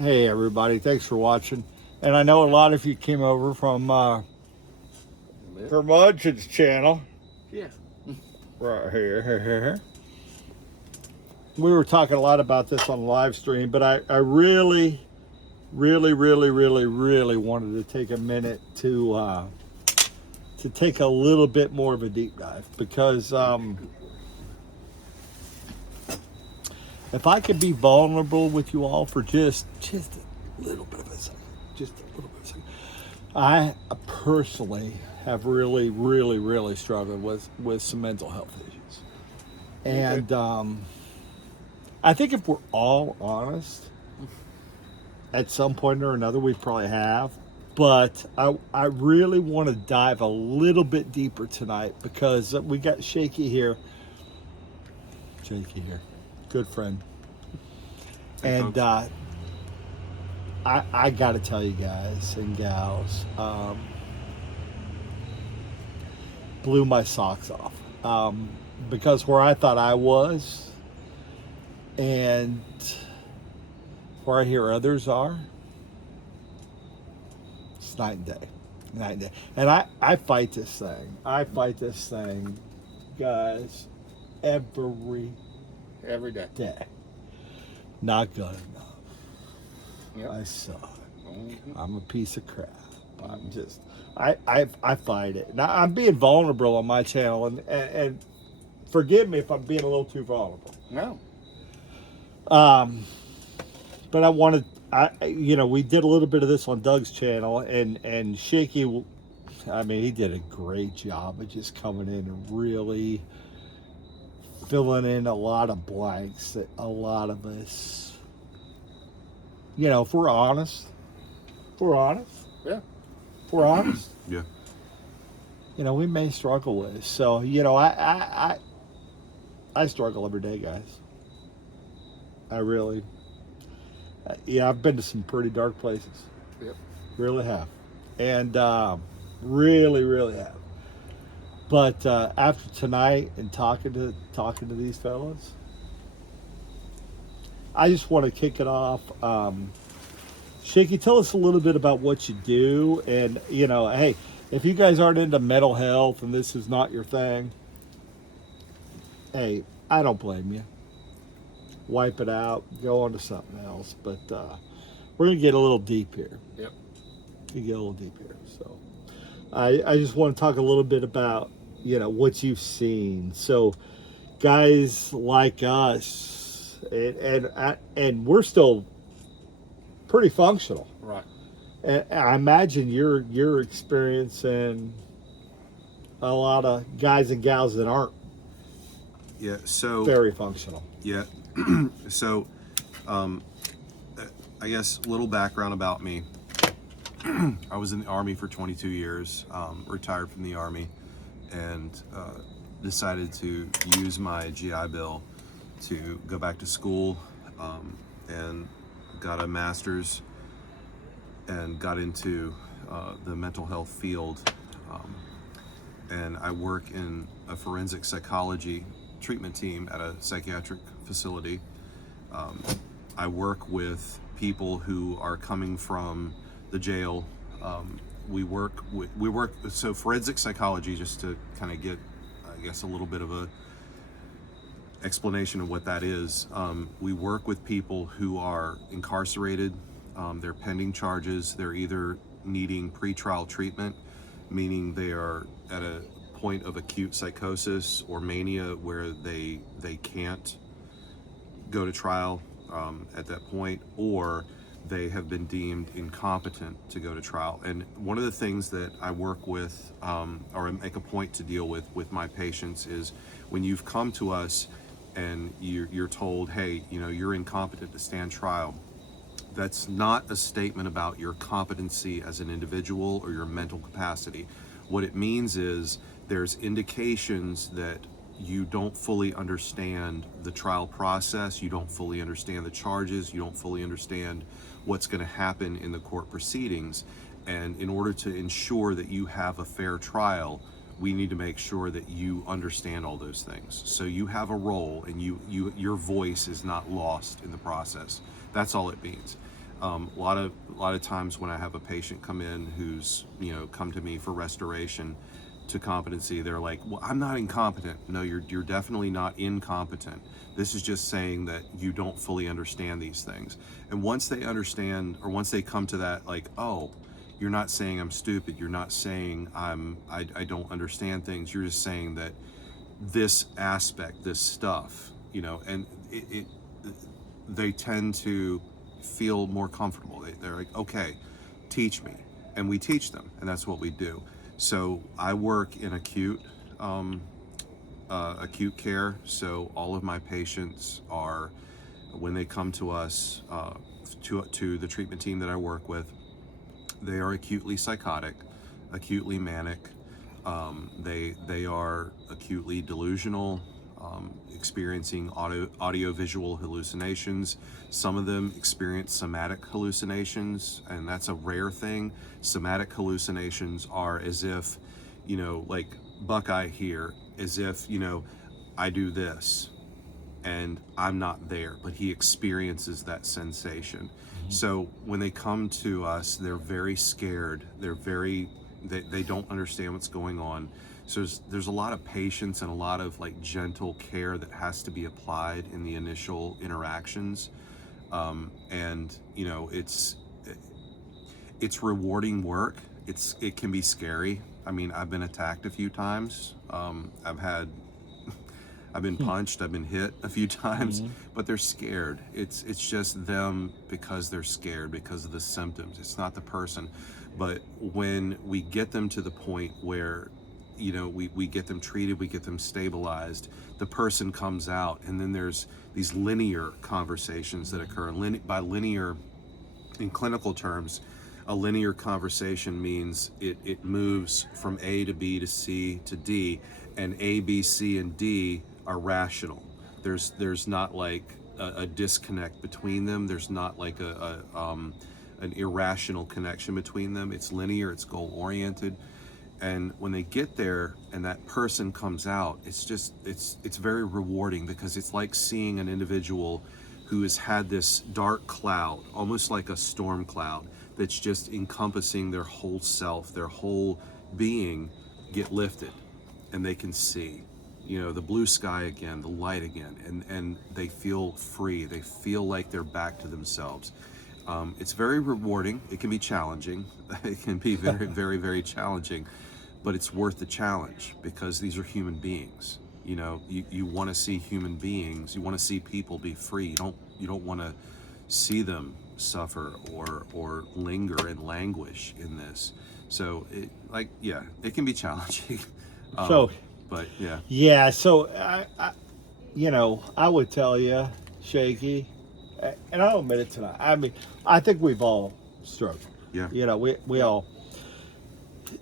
Hey everybody, thanks for watching. And I know a lot of you came over from Curmudgeon's channel. Yeah. Right here. We were talking a lot about this on live stream, but I really wanted to take a minute to take a little bit more of a deep dive because if I could be vulnerable with you all for just a little bit of a second, just a little bit of a second. I personally have really struggled with some mental health issues. And I think if we're all honest, at some point or another, we probably have. But I really want to dive a little bit deeper tonight because we got Shakey here. Good friend. And I got to tell you guys and gals, blew my socks off because where I thought I was and where I hear others are, it's night and day. And I fight this thing. Guys, every day. Not good enough. Yep. I suck. Mm-hmm. I'm a piece of crap. I fight it. Now I'm being vulnerable on my channel, and forgive me if I'm being a little too vulnerable. No. But we did a little bit of this on Doug's channel, and Shakey, I mean, he did a great job of just coming in and really filling in a lot of blanks that a lot of us, if we're honest, Yeah. If we're honest, Yeah. We may struggle with. So, I struggle every day, guys. I really, I've been to some pretty dark places. Yep. Really have. And really have. But after tonight and talking to these fellas, I just want to kick it off. Shakey, tell us a little bit about what you do, and hey, if you guys aren't into mental health and this is not your thing, hey, I don't blame you. Wipe it out, go on to something else. But we're gonna get a little deep here. Yep. So I just want to talk a little bit about what you've seen. So guys like us, and we're still pretty functional, Right. and I imagine you're experiencing a lot of guys and gals that aren't Yeah. So very functional. Yeah. So, I guess a little background about me. I was in the Army for 22 years, retired from the Army, and decided to use my GI Bill to go back to school, and got a master's and got into the mental health field. And I work in a forensic psychology treatment team at a psychiatric facility. I work with people who are coming from the jail. We work, so forensic psychology, just to kind of get, I guess, a little bit of a explanation of what that is. We work with people who are incarcerated, they're pending charges, they're either needing pretrial treatment, meaning they are at a point of acute psychosis or mania where they can't go to trial at that point, or they have been deemed incompetent to go to trial. And one of the things that I work with, or make a point to deal with my patients, is when you've come to us and you're told, hey, you're incompetent to stand trial, that's not a statement about your competency as an individual or your mental capacity. What it means is there's indications that you don't fully understand the trial process, you don't fully understand the charges, you don't fully understand what's going to happen in the court proceedings. And in order to ensure that you have a fair trial, we need to make sure that you understand all those things. So you have a role, and your voice is not lost in the process. That's all it means. A lot of times when I have a patient come in who's, you know, come to me for restoration to competency, they're like, well, I'm not incompetent. No, you're definitely not incompetent. This is just saying that you don't fully understand these things. And once they understand, or once they come to that, like, oh, you're not saying I'm stupid. You're not saying I don't understand things. You're just saying that this aspect, this stuff, you know, and they tend to feel more comfortable. They're like, okay, teach me. And we teach them, and that's what we do. So I work in acute care. So all of my patients are, when they come to us, to the treatment team that I work with, they are acutely psychotic, acutely manic. They are acutely delusional, experiencing audio-visual hallucinations. Some of them experience somatic hallucinations, and that's a rare thing. Somatic hallucinations are as if, you know, like Buckeye here, as if, you know, I do this and I'm not there, but he experiences that sensation. Mm-hmm. So when they come to us, they're very scared. They don't understand what's going on. So there's a lot of patience and a lot of like gentle care that has to be applied in the initial interactions. And you know, it's rewarding work. It can be scary. I mean, I've been attacked a few times. I've been punched, I've been hit a few times, mm-hmm. but they're scared. It's just them because they're scared because of the symptoms. It's not the person. But when we get them to the point where, you know, we get them treated, we get them stabilized, the person comes out, and then there's these linear conversations that occur. By linear, in clinical terms, a linear conversation means it moves from A to B to C to D, and A, B, C, and D are rational. There's not like a disconnect between them. There's not like an irrational connection between them. It's linear, it's goal-oriented. And when they get there and that person comes out, it's very rewarding, because it's like seeing an individual who has had this dark cloud, almost like a storm cloud, that's just encompassing their whole self, their whole being, get lifted, and they can see, you know, the blue sky again, the light again, and they feel free. They feel like they're back to themselves. It's very rewarding. It can be challenging. It can be very, very, very challenging, but it's worth the challenge, because these are human beings. You know, you want to see human beings. You want to see people be free. You don't want to see them suffer or linger and languish in this. So it can be challenging. But yeah. So I I would tell you, Shakey, and I'll admit it tonight. I mean, I think we've all struggled. Yeah. You know, we all.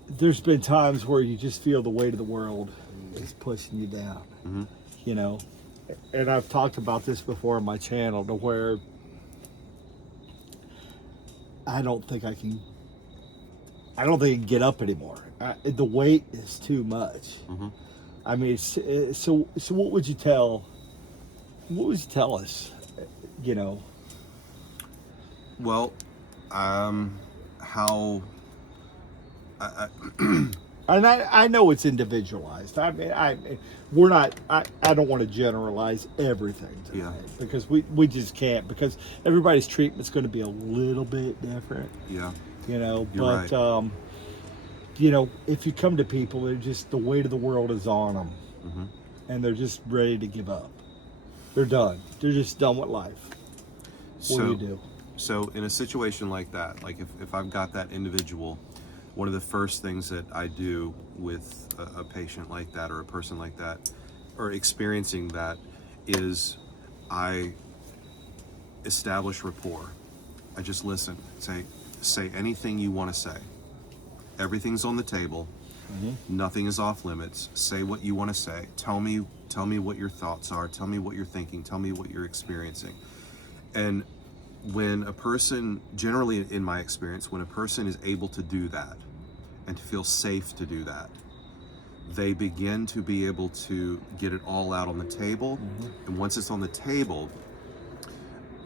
There's been times where you just feel the weight of the world is pushing you down. Mm-hmm. You know, and I've talked about this before on my channel, to where I don't think I can get up anymore. The weight is too much. Mm-hmm. I mean, so what would you tell us? You know. Well, how. And I know it's individualized. I mean, we're not. I don't want to generalize everything today, because we just can't, because everybody's treatment's going to be a little bit different. Yeah. You know, You're but right. You know, if you come to people, they're just, the weight of the world is on them, mm-hmm. and they're just ready to give up. They're done. They're just done with life. What do you do? So in a situation like that, like if I've got that individual, one of the first things that I do with a patient like that, or a person like that, or experiencing that, is I establish rapport. I just listen. Say anything you want to say. Everything's on the table. Mm-hmm. Nothing is off limits. Say what you want to say. Tell me what your thoughts are. Tell me what you're thinking. Tell me what you're experiencing. And when a person, generally in my experience, when a person is able to do that and to feel safe to do that, they begin to be able to get it all out on the table. Mm-hmm. And once it's on the table,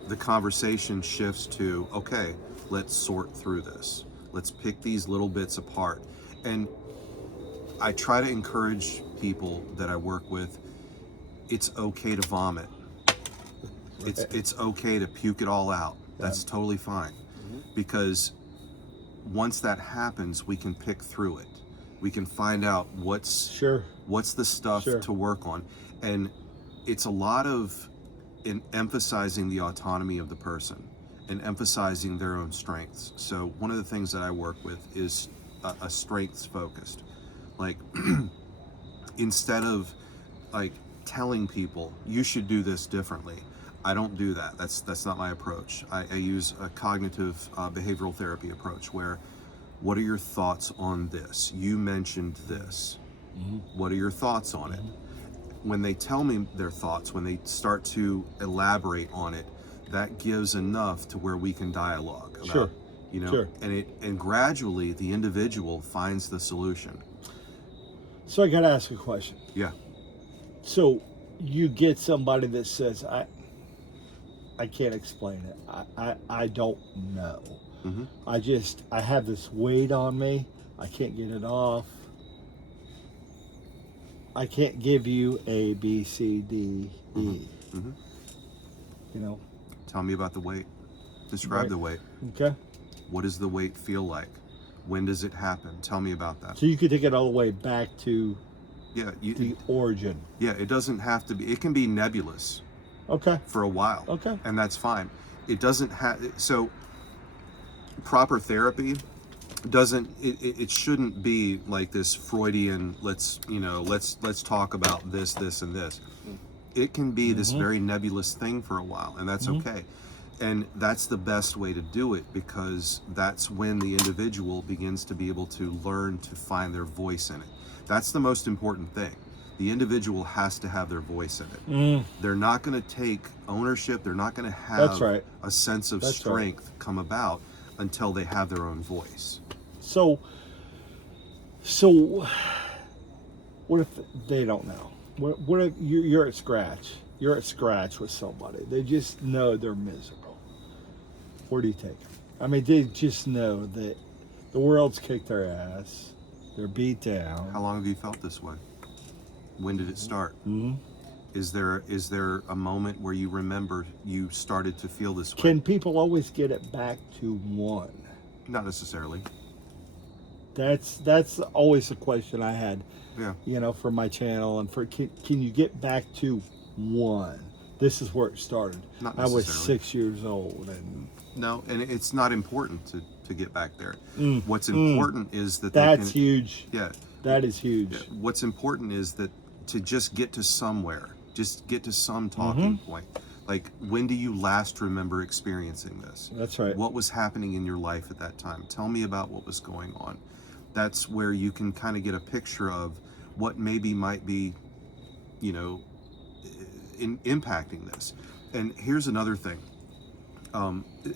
the conversation shifts to, okay, let's sort through this. Let's pick these little bits apart. And I try to encourage people that I work with, it's okay to vomit. It's okay to puke it all out. That's totally fine. Because once that happens, we can pick through it. We can find out what's the stuff to work on. And it's a lot of emphasizing the autonomy of the person and emphasizing their own strengths. So one of the things that I work with is a strengths focused. Like instead of like telling people you should do this differently, I don't do that. That's not my approach. I use a cognitive behavioral therapy approach where, what are your thoughts on this? You mentioned this. What are your thoughts on it? When they tell me their thoughts, when they start to elaborate on it, that gives enough to where we can dialogue about, and gradually the individual finds the solution. So I got to ask a question. Yeah. So you get somebody that says, I can't explain it. I don't know. I have this weight on me. I can't get it off. I can't give you A, B, C, D, E. You know. Tell me about the weight. Describe the weight. Okay. What does the weight feel like? When does it happen? Tell me about that. So you could take it all the way back to the origin. Yeah, it doesn't have to be. It can be nebulous. Okay. For a while. Okay. And that's fine. It doesn't have, so proper therapy doesn't, it shouldn't be like this Freudian, let's talk about this, and this. It can be this very nebulous thing for a while, and that's okay. And that's the best way to do it, because that's when the individual begins to be able to learn to find their voice in it. That's the most important thing. The individual has to have their voice in it. They're not going to take ownership. They're not going to have a sense of strength come about until they have their own voice. So what if they don't know? What if you're at scratch? You're at scratch with somebody. They just know they're miserable. Where do you take them? I mean, they just know that the world's kicked their ass. They're beat down. How long have you felt this way? When did it start? Is there a moment where you remember you started to feel this way? Can people always get it back to one? Not necessarily. That's always a question I had. Yeah. For my channel and for can you get back to one? This is where it started. Not I necessarily. was 6 years old and no, and it's not important to get back there. What's important is that that's huge. Yeah. That is huge. Yeah. What's important is that to just get to somewhere, just get to some talking point. Like, when do you last remember experiencing this? That's right. What was happening in your life at that time? Tell me about what was going on. That's where you can kind of get a picture of what maybe might be, impacting this. And here's another thing.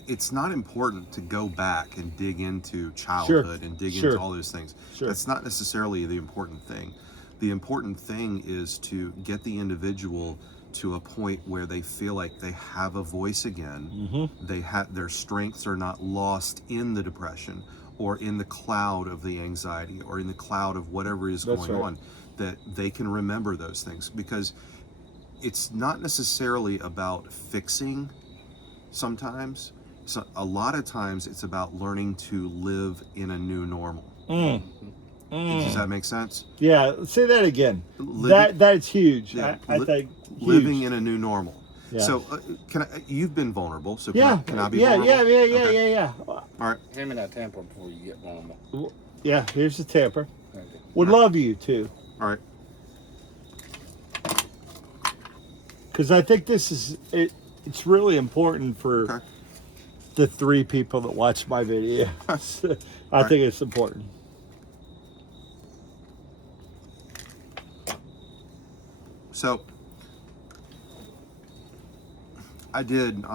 It's not important to go back and dig into childhood and dig into all those things. That's not necessarily the important thing. The important thing is to get the individual to a point where they feel like they have a voice again. They have their strengths are not lost in the depression or in the cloud of the anxiety or in the cloud of whatever is going on, that they can remember those things, because it's not necessarily about fixing. Sometimes, so a lot of times it's about learning to live in a new normal. Does that make sense? Yeah, say that again. That's huge. Yeah, I think huge. Living in a new normal. Yeah. So, you've been vulnerable. So can I be vulnerable? Yeah. All right. Hand me that tamper before you get vulnerable. Yeah, here's the tamper. Thank you. Would love you too. All right. Because I think this is it. It's really important for the 3 people that watch my video. I think it's important. So I did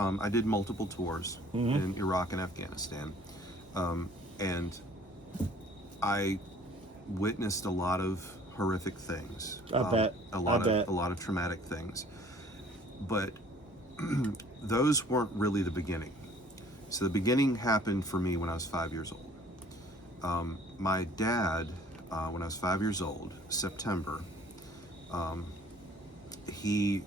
multiple tours in Iraq and Afghanistan, and I witnessed a lot of horrific things. I bet. A lot of traumatic things. But those weren't really the beginning. So the beginning happened for me when I was 5 years old. My dad, when I was 5 years old, September, he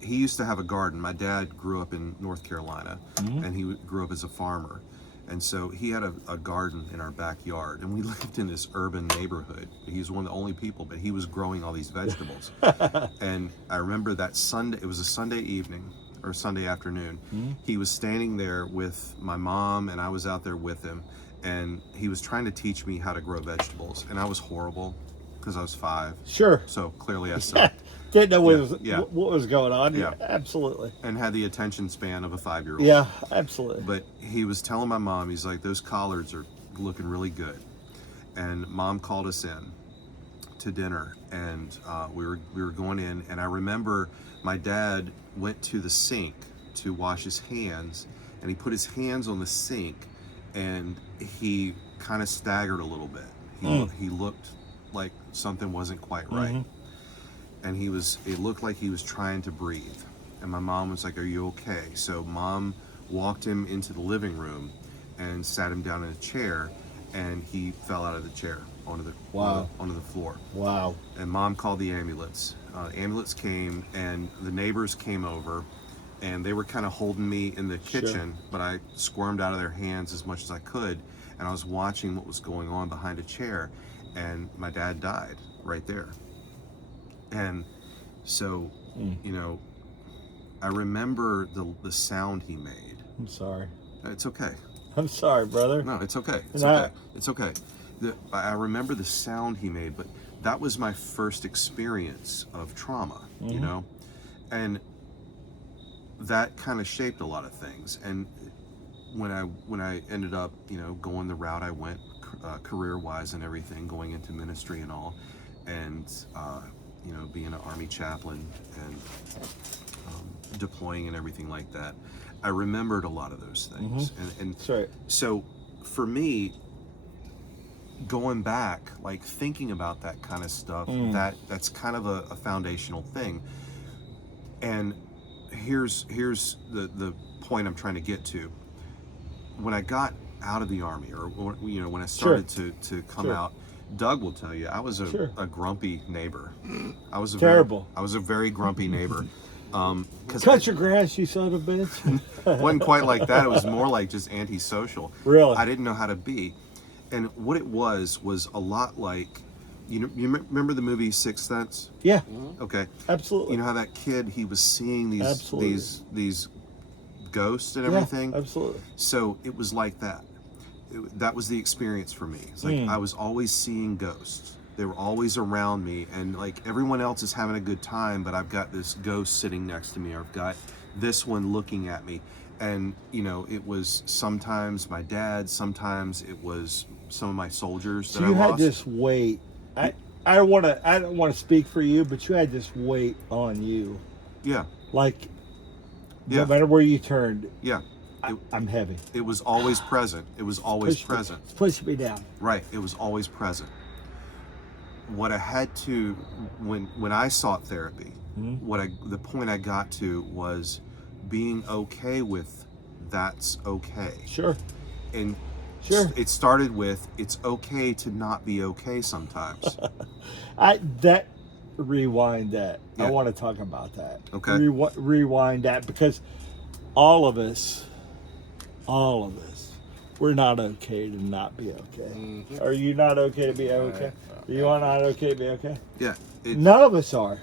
used to have a garden. My dad grew up in North Carolina, and he grew up as a farmer. And so he had a garden in our backyard, and we lived in this urban neighborhood. He was one of the only people, but he was growing all these vegetables. And I remember that Sunday, it was a Sunday evening or Sunday afternoon. He was standing there with my mom, and I was out there with him, and he was trying to teach me how to grow vegetables. And I was horrible because I was 5. Sure. So clearly I sucked. Didn't know Yeah. what was going on. Yeah. Absolutely. And had the attention span of a 5-year-old. Yeah, absolutely. But he was telling my mom, he's like, those collards are looking really good. And mom called us in to dinner, and we were going in, and I remember my dad went to the sink to wash his hands, and he put his hands on the sink, and he kind of staggered a little bit. He looked like something wasn't quite right. And it looked like he was trying to breathe. And my mom was like, are you okay? So mom walked him into the living room and sat him down in a chair, and he fell out of the chair onto the floor. Wow. And mom called the ambulance. Ambulance came, and the neighbors came over, and they were kind of holding me in the kitchen, but I squirmed out of their hands as much as I could, and I was watching what was going on behind a chair, and my dad died right there. And so, you know, I remember the sound he made. I'm sorry. It's okay. I'm sorry, brother. No, it's okay. It's okay. It's okay. I remember the sound he made, but that was my first experience of trauma, you know? And that kind of shaped a lot of things. And when I ended up, you know, going the route I went, career-wise and everything, going into ministry and all, and you know, being an Army chaplain and deploying and everything like that, I remembered a lot of those things. And Right. so for me, going back, like thinking about that kind of stuff, that's kind of a foundational thing. And here's the point I'm trying to get to. When I got out of the Army, or you know, when I started to come out, Doug will tell you, I was a grumpy neighbor. I was Terrible. I was a very grumpy neighbor. Cut your grass, you son of a bitch. It wasn't quite like that. It was more like just antisocial. Really? I didn't know how to be. And what it was a lot like, you know, you remember the movie Sixth Sense? Yeah. Okay. Absolutely. You know how that kid, he was seeing these ghosts and everything? Yeah, absolutely. So it was like that. That was the experience for me. It's like I was always seeing ghosts. They were always around me, and like everyone else is having a good time, but I've got this ghost sitting next to me, or I've got this one looking at me. And you know, it was sometimes my dad, sometimes it was some of my soldiers that I lost. You had this weight. I don't want to speak for you, but you had this weight on you. Yeah. Like, no matter where you turned. Yeah. I'm heavy. It was always present. It was always present. It's pushing me down. Right. It was always present. What I had to, when I sought therapy, the point I got to was being okay with that's okay. Sure. And it started with, it's okay to not be okay sometimes. Rewind that. Yeah. I want to talk about that. Okay. Rewind that, because all of us, we're not okay to not be okay. Are you not okay to be okay? Are you not okay to be okay? Yeah. None of us are.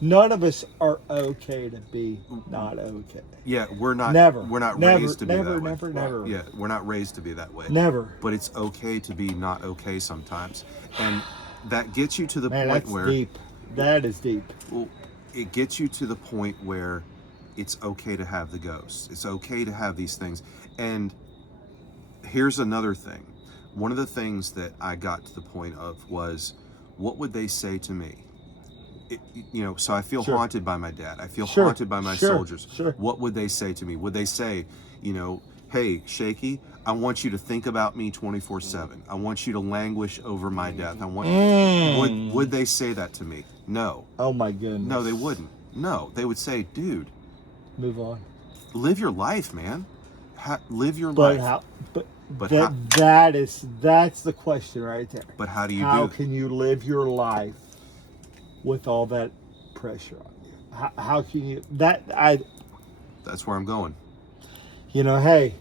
None of us are okay to be not okay. Yeah, we're not. Never. We're not Never, raised to be that way. Never. Yeah, we're not raised to be that way. Never. But it's okay to be not okay sometimes, and that gets you to the point that's where deep. That is deep. Well, it gets you to the point where it's okay to have the ghosts. It's okay to have these things. And here's another thing. One of the things that I got to the point of was, what would they say to me? You know, so I feel haunted by my dad. I feel haunted by my soldiers. What would they say to me? Would they say, you know, hey, Shakey, I want you to think about me 24/7. I want you to languish over my death. I want. Would they say that to me? No. Oh my goodness. No, they wouldn't. No, they would say, dude, move on. live your life, man. Live your But life. how? But That's the question right there. But how do you How do it? can you live your life with all that pressure on you? How can you That's where I'm going. Hey,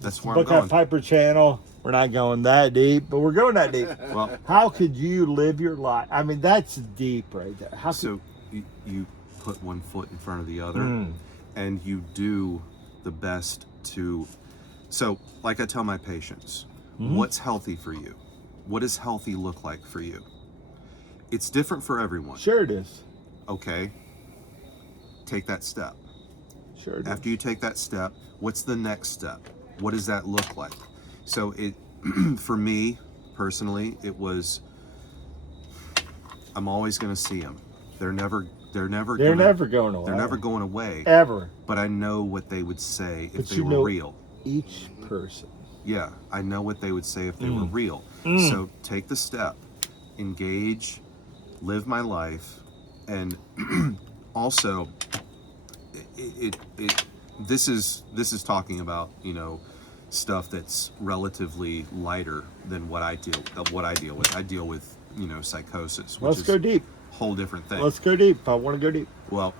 That's where I'm book that going. Piper channel. We're not going that deep, but we're going that deep. Well, How could you live your life? I mean, that's deep right there. so you put one foot in front of the other, Mm. and you do the best to. So, like I tell my patients, what's healthy for you? What does healthy look like for you? It's different for everyone. Sure it is. Okay. Take that step. Sure it After you take that step, what's the next step? What does that look like? So it, for me personally, it was, I'm always going to see them. They're never never going away. They're never going away. Ever. But I know what they would say if But they you were know real. Each person. Yeah, I know what they would say if they were real. So take the step, engage, live my life, and also, this is talking about, stuff that's relatively lighter than what I deal with. I deal with psychosis, which Let's go deep. a whole different thing. Let's go deep. I want to go deep. Well,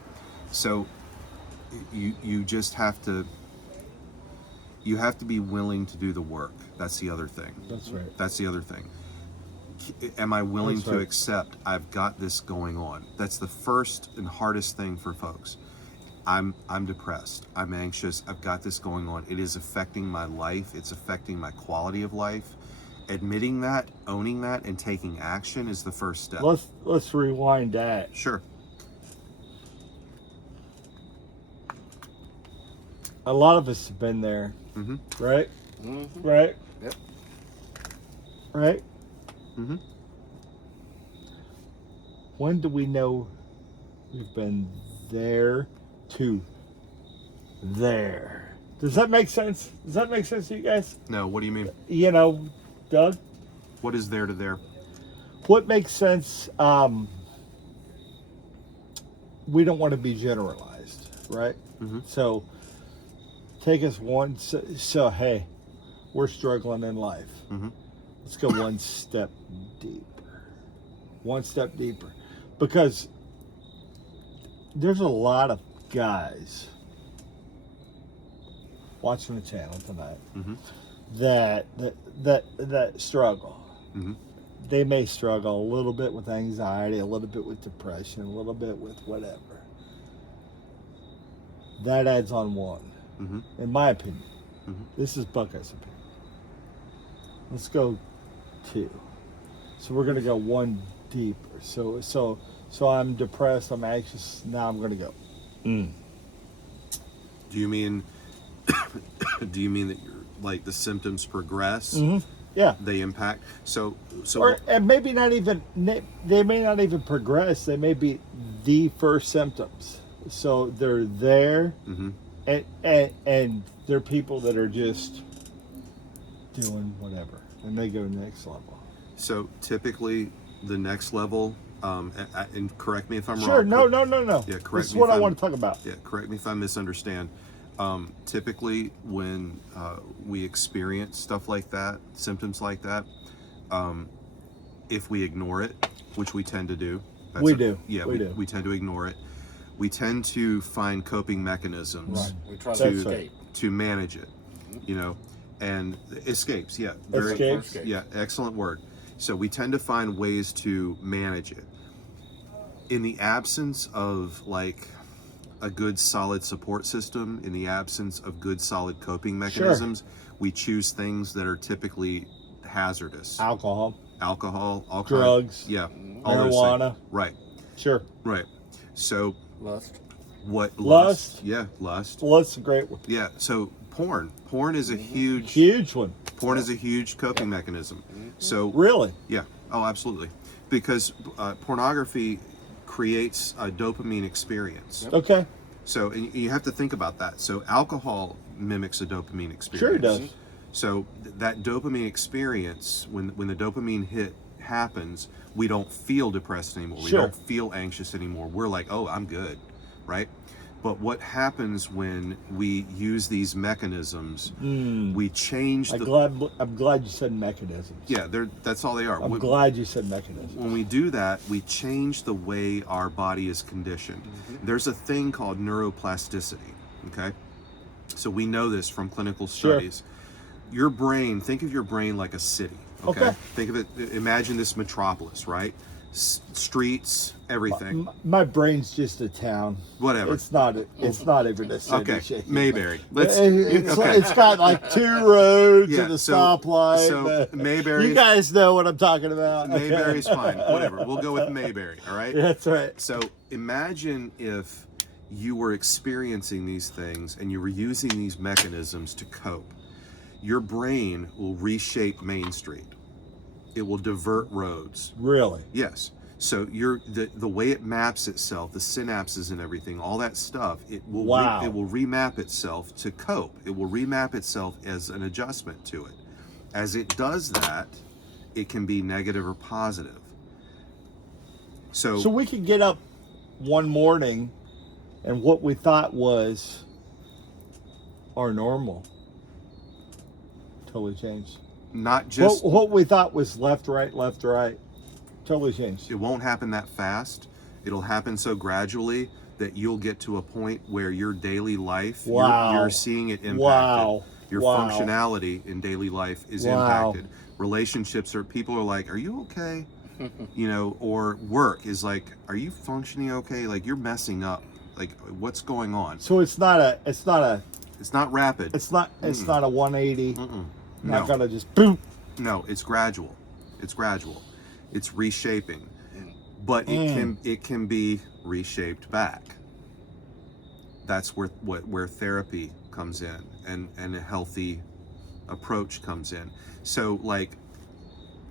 so you just have to be willing to do the work. That's the other thing. That's right. That's the other thing. Am I willing That's to right. accept I've got this going on? That's the first and hardest thing for folks. I'm depressed. I'm anxious. I've got this going on. It is affecting my life. It's affecting my quality of life. Admitting that, owning that, and taking action is the first step. Let's rewind that. Sure. A lot of us have been there, right? Mm-hmm. Right? Yep. Right? Mm-hmm. When do we know we've been there to there? Does that make sense? Does that make sense to you guys? No, what do you mean? Doug, What is there to there? what makes sense? We don't want to be generalized, right? So take us one. So hey, we're struggling in life. Let's go one step deeper. One step deeper, because there's a lot of guys watching the channel tonight that struggle. They may struggle a little bit with anxiety, a little bit with depression, a little bit with whatever. That adds on one, in my opinion. This is Buckeye's opinion. Let's go two. So we're gonna go one deeper. So I'm depressed. I'm anxious. Now I'm gonna go. Do you mean that you're like the symptoms progress? Yeah. They impact. So And maybe not even. They may not even progress. They may be the first symptoms. So they're there, and they're people that are just doing whatever, and they go next level. So typically, the next level, and correct me if I'm wrong. Sure. No. Yeah, correct This is me what if I I'm- want to talk about. Yeah, correct me if I misunderstand. Typically, when we experience stuff like that, symptoms like that, if we ignore it, which we tend to do, We do. Yeah, We do. we tend to ignore it. We tend to find coping mechanisms Right. We try That's to right. escape. to manage it, and escapes. Yeah, Escapes. Yeah, excellent word. So we tend to find ways to manage it. In the absence of like a good solid support system, in the absence of good solid coping mechanisms, we choose things that are typically hazardous. Alcohol, Alcohol, drugs, yeah, all those marijuana. things. Right, Sure. right. So Lust. what? Lust. Yeah, lust. Well, that's a great one. Yeah. So porn is a huge. Huge one. Porn is a huge coping mechanism. So Really? yeah, oh, absolutely, because pornography creates a dopamine experience. Okay. So and you have to think about that. So alcohol mimics a dopamine experience. Sure it does. So that dopamine experience, when the dopamine hit happens, we don't feel depressed anymore. We Sure. don't feel anxious anymore. We're like, oh, I'm good, right? But what happens when we use these mechanisms? We change I'm glad you said mechanisms. Yeah, that's all they are. I'm glad you said mechanisms. When we do that, we change the way our body is conditioned. There's a thing called neuroplasticity, okay? So we know this from clinical studies. Your brain, think of your brain like a city, okay? Think of it, imagine this metropolis, right? Streets, everything. My brain's just a town. Whatever. It's not even a city. Okay, Shakey. Mayberry. It's got like 2 roads and a stoplight. So Mayberry. You guys know what I'm talking about. Mayberry's fine. Whatever. We'll go with Mayberry. All right. That's right. So imagine if you were experiencing these things and you were using these mechanisms to cope. Your brain will reshape Main Street. It will divert roads. Really? Yes. So the way it maps itself, the synapses and everything, all that stuff, it will remap itself to cope. It will remap itself as an adjustment to it. As it does that, it can be negative or positive. So we could get up one morning and what we thought was our normal totally changed. Not just what we thought was left, right, totally changed. It won't happen that fast. It'll happen so gradually that you'll get to a point where your daily life, you're seeing it impacted. Your functionality in daily life is impacted. Relationships people are like, are you okay? Or work is like, are you functioning okay? Like you're messing up. Like what's going on? So it's not rapid. It's not a 180. Not gonna just boom. No, it's gradual. It's reshaping, but it can be reshaped back. That's where therapy comes in and a healthy approach comes in. So like,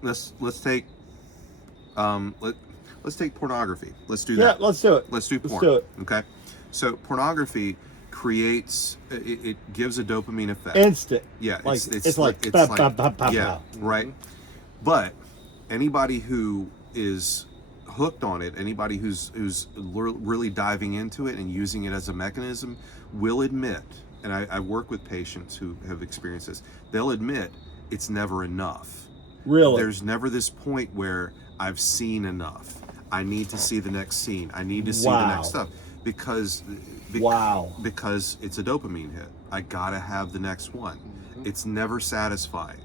let's take pornography. Let's do that. Yeah, let's do it. Let's do porn. Let's do it. Okay. So pornography creates it gives a dopamine effect. Instant. Yeah, it's like yeah, right. But anybody who is hooked on it, anybody who's really diving into it and using it as a mechanism will admit, and I work with patients who have experienced this, they'll admit it's never enough. Really? There's never this point where I've seen enough. I need to see the next scene. I need to see the next stuff. Because it's a dopamine hit. I gotta have the next one. It's never satisfying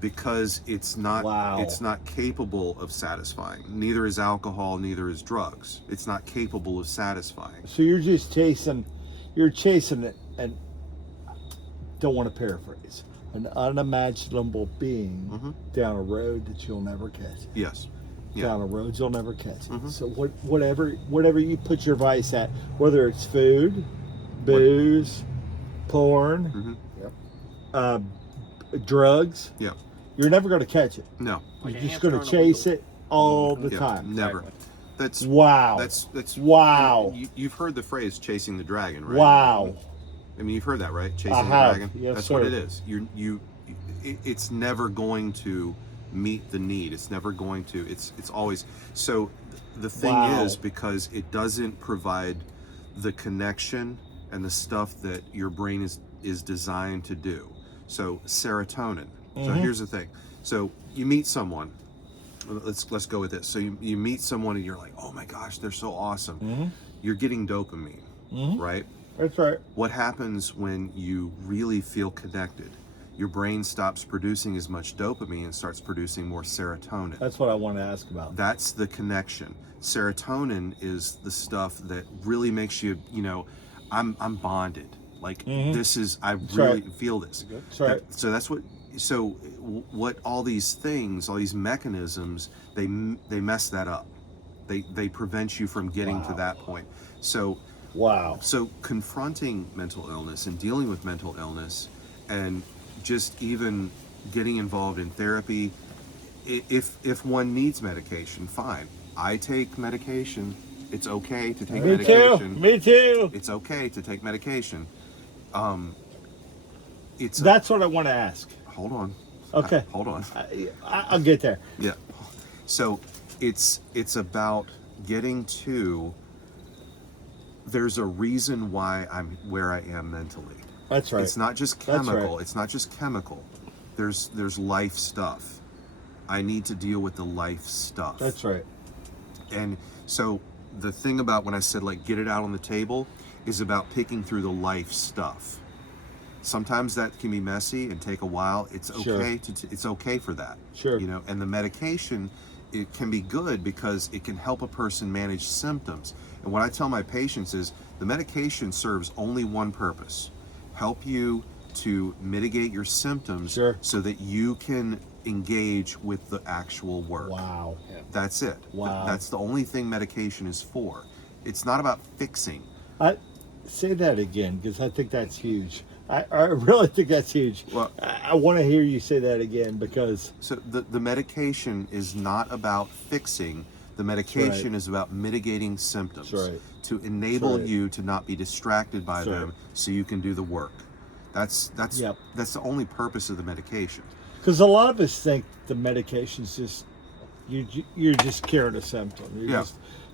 because it's not capable of satisfying. Neither is alcohol, neither is drugs. It's not capable of satisfying. So you're chasing it, and don't want to paraphrase, an unimaginable being down a road that you'll never catch. Yes. Yeah. Down the roads you'll never catch it. So whatever you put your vice at, whether it's food, booze, porn, drugs, you're never going to catch it. No, you're just going to chase it all the time. Never. That's wow. You've heard the phrase "chasing the dragon," right? Wow. I mean, you've heard that, right? Chasing the dragon. Yes, that's sir. what it is. It's never going to meet the need. It's never going to. It's always. So the thing is, because it doesn't provide the connection and the stuff that your brain is designed to do. So serotonin. So here's the thing. So you meet someone. Let's go with this. So you meet someone and you're like, oh my gosh, they're so awesome. You're getting dopamine, right? That's right. What happens when you really feel connected? Your brain stops producing as much dopamine and starts producing more serotonin. That's what I want to ask about. That's the connection. Serotonin is the stuff that really makes you, I'm bonded. Like this is, I really feel this. That's right. So what all these things, all these mechanisms, they mess that up. They prevent you from getting to that point. So So confronting mental illness and dealing with mental illness and just even getting involved in therapy, if one needs medication, fine. I take medication. It's okay to take medication. Me too. It's okay to take medication. That's what I want to ask. Hold on. Okay. Hold on. I'll get there. Yeah. So it's about getting to there's a reason why I'm where I am mentally. That's right. It's not just That's chemical. right. It's not just chemical. There's life stuff. I need to deal with the life stuff. That's right. And so the thing about when I said like get it out on the table is about picking through the life stuff. Sometimes that can be messy and take a while. It's okay Sure. it's okay for that. Sure. You know, and the medication, it can be good because it can help a person manage symptoms. And what I tell my patients is the medication serves only one purpose: help you to mitigate your symptoms Sure. so that you can engage with the actual work. Wow. That's it. Wow. That's the only thing medication is for. It's not about fixing. I say that again because I think that's huge. I really think that's huge. Well, I want to hear you say that again because So the medication is not about fixing. The medication is about mitigating symptoms That's right. to enable That's right. you to not be distracted by That's right. them, so you can do the work. That's Yep. that's the only purpose of the medication. because a lot of us think the medication's just you're just curing a symptom. Yeah.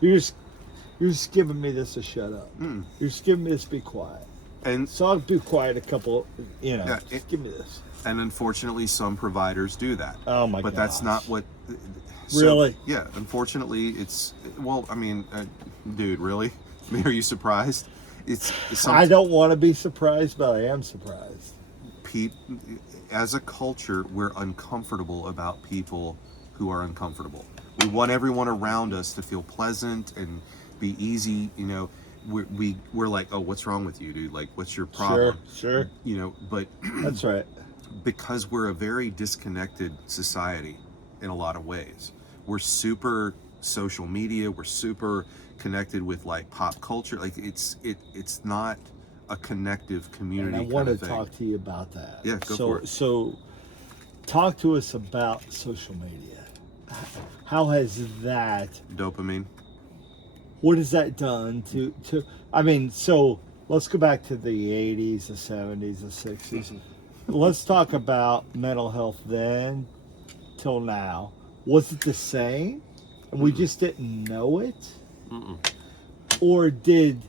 You're just giving me this to shut up. Mm. You're just giving me this to be quiet. And So I'll be quiet a couple. Yeah, just give me this. and unfortunately, some providers do that. Oh my But that's gosh. not what. Really? Yeah. Unfortunately, it's well. I mean, dude, really? I mean, are you surprised? It's I don't want to be surprised, but I am surprised. As a culture, we're uncomfortable about people who are uncomfortable. We want everyone around us to feel pleasant and be easy. You know, we're like, oh, what's wrong with you, dude? Like, what's your problem? Sure. You know, but That's right. because we're a very disconnected society in a lot of ways. We're super social media. We're super connected with like pop culture. Like it's not a connective community. And I want to thing. talk to you about that. Yeah, go for it. So, talk to us about social media. How has that? Dopamine. What has that done to? I mean, so let's go back to the '80s, the '70s, the '60s. Let's talk about mental health then till now. Was it the same, and we just didn't know it, or did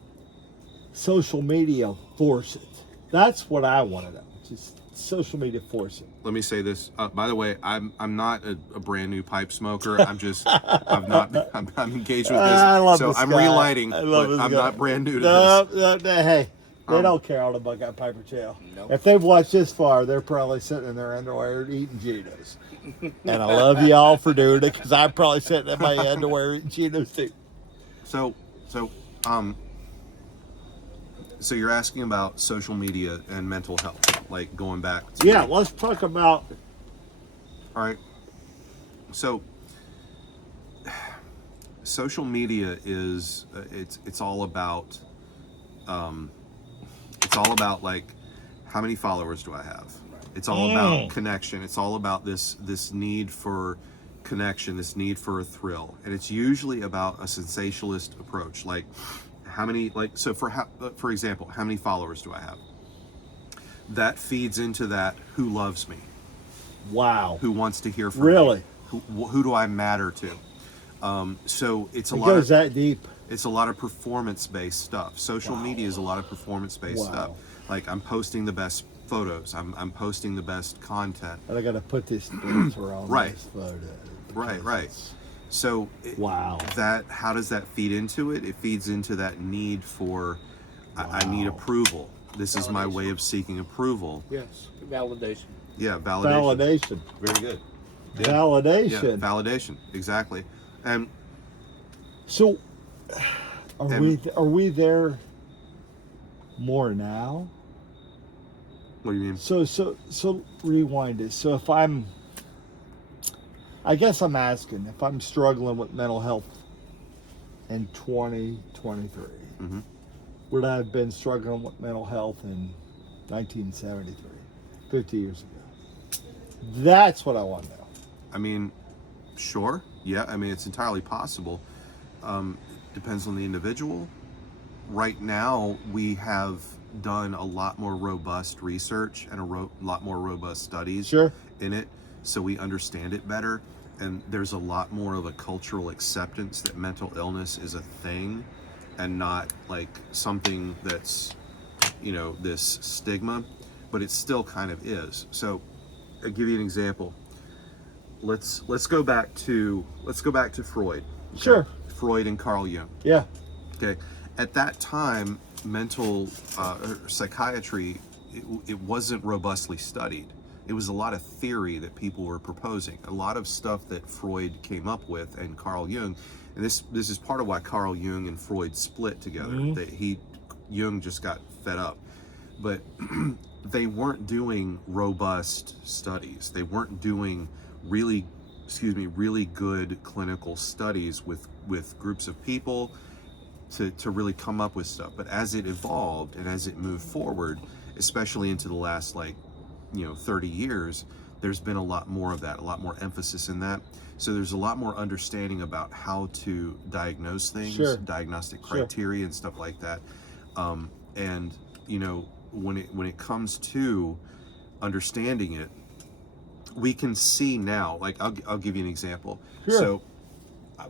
social media force it? That's what I want to know. Just social media force it. Let me say this. By the way, I'm not a brand new pipe smoker. I'm engaged with this. I love so this I'm guy. relighting, I love but this I'm guy. not brand new to this. No, hey, they don't care all about that Piper Trail. Nope. If they've watched this far, they're probably sitting in their underwear eating Cheetos. And I love y'all for doing it because I'm probably sitting in my underwear eating Cheetos too. So you're asking about social media and mental health, like going back to Yeah, let's talk about. All right. So social media is it's all about like how many followers do I have? It's all about connection. It's all about this need for connection, this need for a thrill, and it's usually about a sensationalist approach. Like how many, like so for example, how many followers do I have? That feeds into that who loves me, Wow. who wants to hear from Really? me, who do I matter to? So it's a It lot goes of that deep. it's a lot of performance-based stuff. Social media is a lot of performance-based Wow. stuff. Like I'm posting the best photos. I'm posting the best content. And I got to put this filter on Right. this photo. Right. because So Wow. how does that feed into it? It feeds into that need for I need approval. This is my way of seeking approval. Yes. Validation. Yeah, validation. Validation. Very good. Yeah. Validation. Yeah, validation. Exactly. And So, And- are we there more now? what do you mean? So rewind it. So I guess I'm asking if I'm struggling with mental health in 2023, Mm-hmm. would I have been struggling with mental health in 1973, 50 years ago? That's what I want to know. I mean, sure. Yeah, I mean, it's entirely possible. Depends on the individual. Right now, we have done a lot more robust research and a lot more robust studies Sure. in it, so we understand it better. And there's a lot more of a cultural acceptance that mental illness is a thing. and not like something that's, this stigma, but it still kind of is. So I'll give you an example. Let's go back to Freud. Okay? Sure. Freud and Carl Jung. Yeah. Okay. At that time, mental psychiatry, it wasn't robustly studied. It was a lot of theory that people were proposing, a lot of stuff that Freud came up with and Carl Jung. And this is part of why Carl Jung and Freud split together. Mm-hmm. Jung just got fed up. But they weren't doing robust studies. They weren't doing really good clinical studies with groups of people to really come up with stuff. But as it evolved and as it moved forward, especially into the last 30 years, there's been a lot more of that, a lot more emphasis in that. So there's a lot more understanding about how to diagnose things, Sure. diagnostic criteria and stuff like that. And when it comes to understanding it, we can see now, like I'll give you an example. Sure. So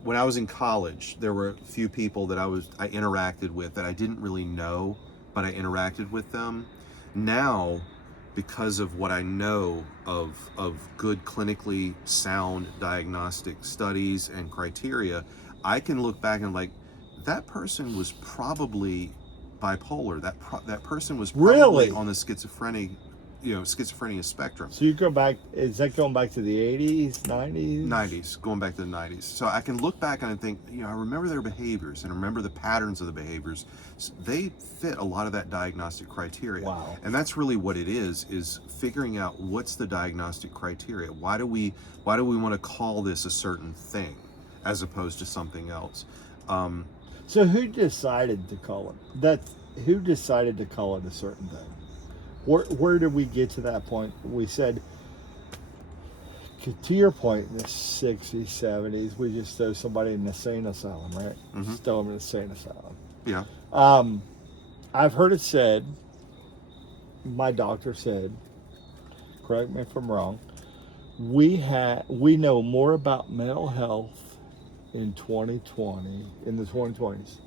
when I was in college, there were a few people that I interacted with that I didn't really know, but I interacted with them. Now, because of what I know of good clinically sound diagnostic studies and criteria, I can look back and that person was probably bipolar. That person was probably Really? on the schizophrenia spectrum. So you go back, is that going back to the 80s, 90s? 90s, going back to the 90s. So I can look back and I think, I remember their behaviors and I remember the patterns of the behaviors. They fit a lot of that diagnostic criteria. Wow. And that's really what it is figuring out what's the diagnostic criteria. Why do we want to call this a certain thing as opposed to something else? So who decided to call it? Who decided to call it a certain thing? Where did we get to that point? We said, to your point, in the 60s, 70s, we just throw somebody in an insane asylum, right? Mm-hmm. Just throw them in an insane asylum. Yeah. I've heard it said, my doctor said, correct me if I'm wrong, we know more about mental health in 2020, in the 2020s,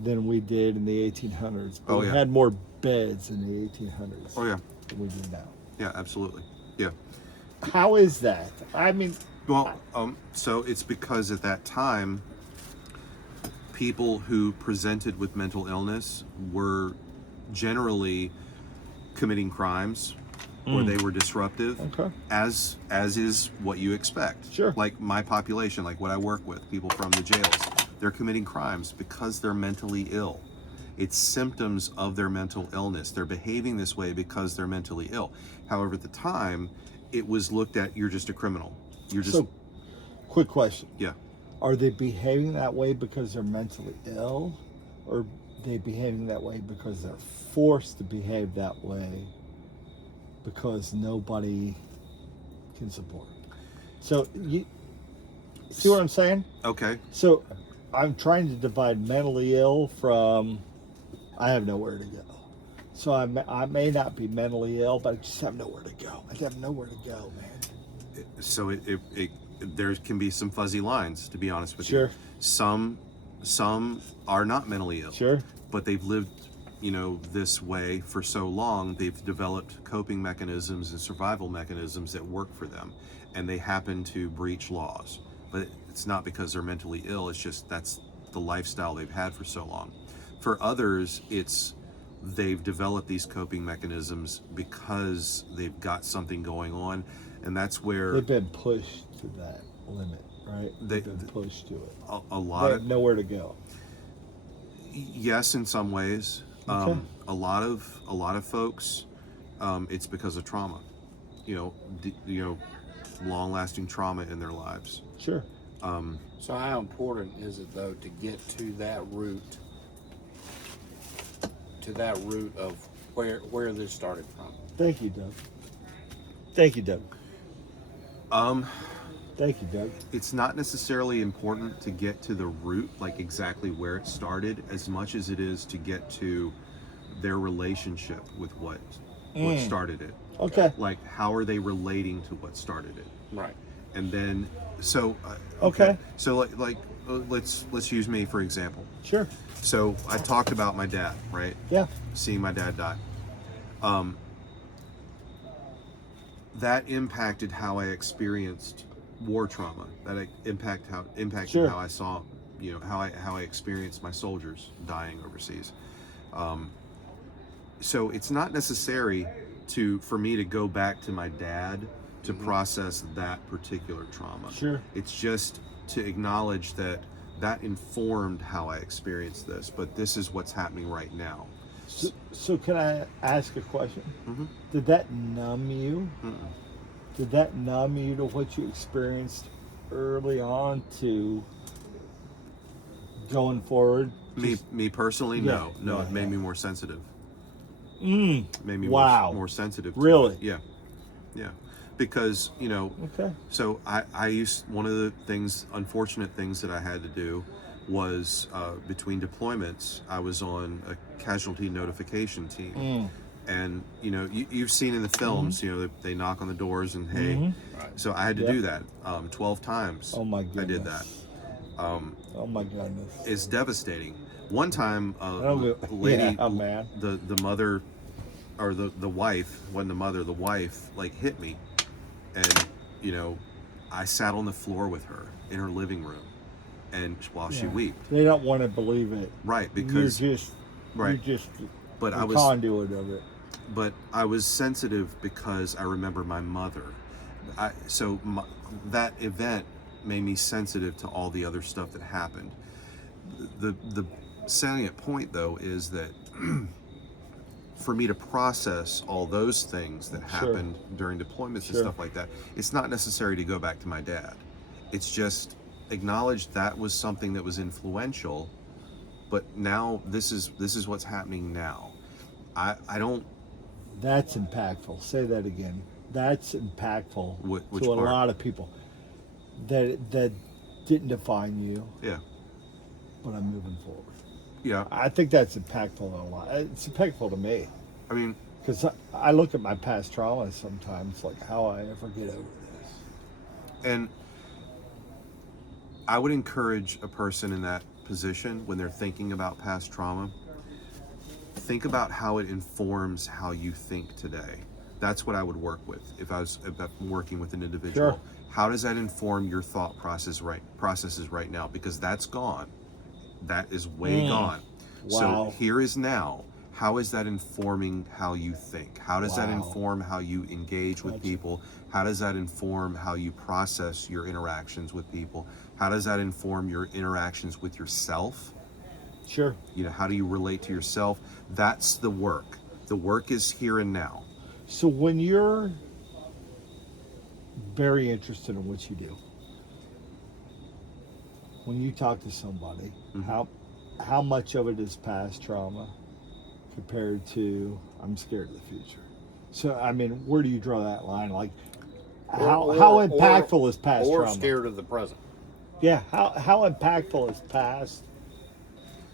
than we did in the 1800s. But we had more beds in the 1800s. Oh yeah. Than we do now. Yeah, absolutely. Yeah. How is that? I mean, well, so it's because at that time, people who presented with mental illness were generally committing crimes or they were disruptive. Okay. As is what you expect. Sure. Like my population, like what I work with, people from the jails, they're committing crimes because they're mentally ill. It's symptoms of their mental illness. They're behaving this way because they're mentally ill. However, at the time, it was looked at, you're just a criminal. You're just... So, quick question. Yeah. Are they behaving that way because they're mentally ill? Or are they behaving that way because they're forced to behave that way because nobody can support them? So, you see what I'm saying? Okay. So, I'm trying to divide mentally ill from I have nowhere to go. So I may not be mentally ill, but I just have nowhere to go. I have nowhere to go, man. So there can be some fuzzy lines, to be honest with Sure. you. Some are not mentally ill. Sure. But they've lived, this way for so long, they've developed coping mechanisms and survival mechanisms that work for them. And they happen to breach laws. But it's not because they're mentally ill, it's just that's the lifestyle they've had for so long. For others, they've developed these coping mechanisms because they've got something going on, and that's where they've been pushed to that limit, right? They've been pushed to it. A lot they of have nowhere to go. Yes, in some ways. Okay. A lot of folks, it's because of trauma. Long-lasting trauma in their lives. Sure. So how important is it though to get to that root of where this started from? Thank you, Doug. Thank you, Doug. Thank you, Doug. It's not necessarily important to get to the root, like exactly where it started, as much as it is to get to their relationship with what started it. Okay. Like, how are they relating to what started it? Right. And then, so Okay. So let's use me for example. Sure. So I talked about my dad, right? Yeah. Seeing my dad die. That impacted how I experienced war trauma. That impacted Sure. how I saw, how I experienced my soldiers dying overseas. So it's not necessary for me to go back to my dad to process that particular trauma. Sure. It's just to acknowledge that informed how I experienced this, but this is what's happening right now. So can I ask a question? Mm-hmm. Did that numb you? Mm-mm. Did that numb you to what you experienced early on to going forward? Me personally, Yeah, no, yeah, it made yeah. me more sensitive. Mm. It made me Wow. more sensitive. To Really? it. Yeah, because Okay. So I used, one of the unfortunate things that I had to do was between deployments, I was on a casualty notification team. Mm. And you've seen in the films, they knock on the doors and hey. Right. So I had to Yep. do that 12 times. Oh my goodness. I did that. Oh my goodness. It's devastating. One time, Oh, lady, yeah, man. the mother, or the wife, wasn't the mother, the wife, like hit me, and I sat on the floor with her in her living room, and while she wept. They don't want to believe it. Right, because you're just but a I was conduit of it. but I was sensitive because I remember my mother. That event made me sensitive to all the other stuff that happened. The salient point though is that for me to process all those things that happened during deployments and stuff like that, it's not necessary to go back to my dad. It's just acknowledge that was something that was influential, but now this is what's happening now. I don't. That's impactful. Say that again. That's impactful Which to a part? lot of people. That didn't define you, Yeah. but I'm moving forward. Yeah. I think that's impactful a lot. It's impactful to me I mean, because I look at my past traumas sometimes, like how I ever get over this. and I would encourage a person in that position when they're thinking about past trauma, think about how it informs how you think today. That's what I would work with if I'm working with an individual. Sure. How does that inform your thought processes right now? Because that's gone. That is way gone. Wow. So here is now. How is that informing how you think? How does that Wow. inform how you engage with people? How does that inform how you process your interactions with people? How does that inform your interactions with yourself? Sure. How do you relate to yourself? That's the work. The work is here and now. So when you're very interested in what you do, when you talk to somebody, how much of it is past trauma compared to I'm scared of the future? So I mean, where do you draw that line? Like how impactful is past or trauma? scared of the present? Yeah, how impactful is past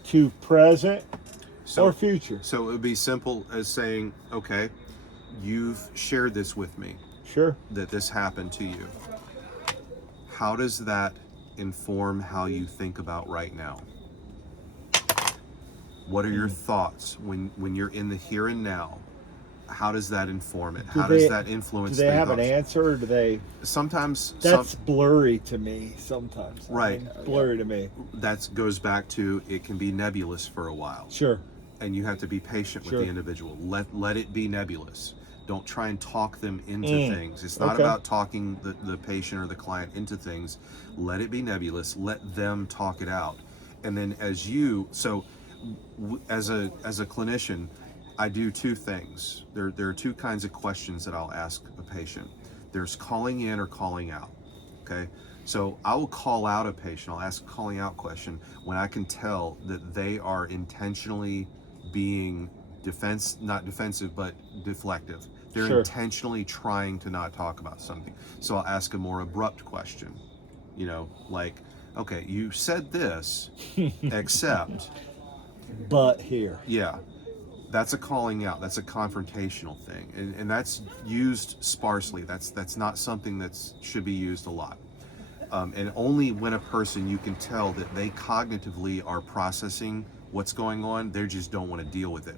to present or future? So it would be simple as saying, okay, you've shared this with me, Sure. that this happened to you. How does that inform how you think about right now? What are your thoughts when you're in the here and now? How does that inform it? How does that influence? Do they have an thoughts? answer, or do they? Sometimes That's blurry to me. Sometimes, Right. Blurry to me. that goes back to it can be nebulous for a while. Sure. And you have to be patient with Sure. the individual. Let it be nebulous. Don't try and talk them into things. It's not Okay. about talking the patient or the client into things. Let it be nebulous. Let them talk it out. And then as a clinician, I do two things. There are two kinds of questions that I'll ask a patient. There's calling in or calling out. Okay? So I will call out a patient. I'll ask a calling out question when I can tell that they are intentionally being not defensive, but deflective. They're Sure. intentionally trying to not talk about something. So I'll ask a more abrupt question, like, okay, you said this, except, But here. yeah. That's a calling out. That's a confrontational thing, and that's used sparsely. That's not something that should be used a lot. And only when a person, you can tell that they cognitively are processing what's going on, they just don't want to deal with it.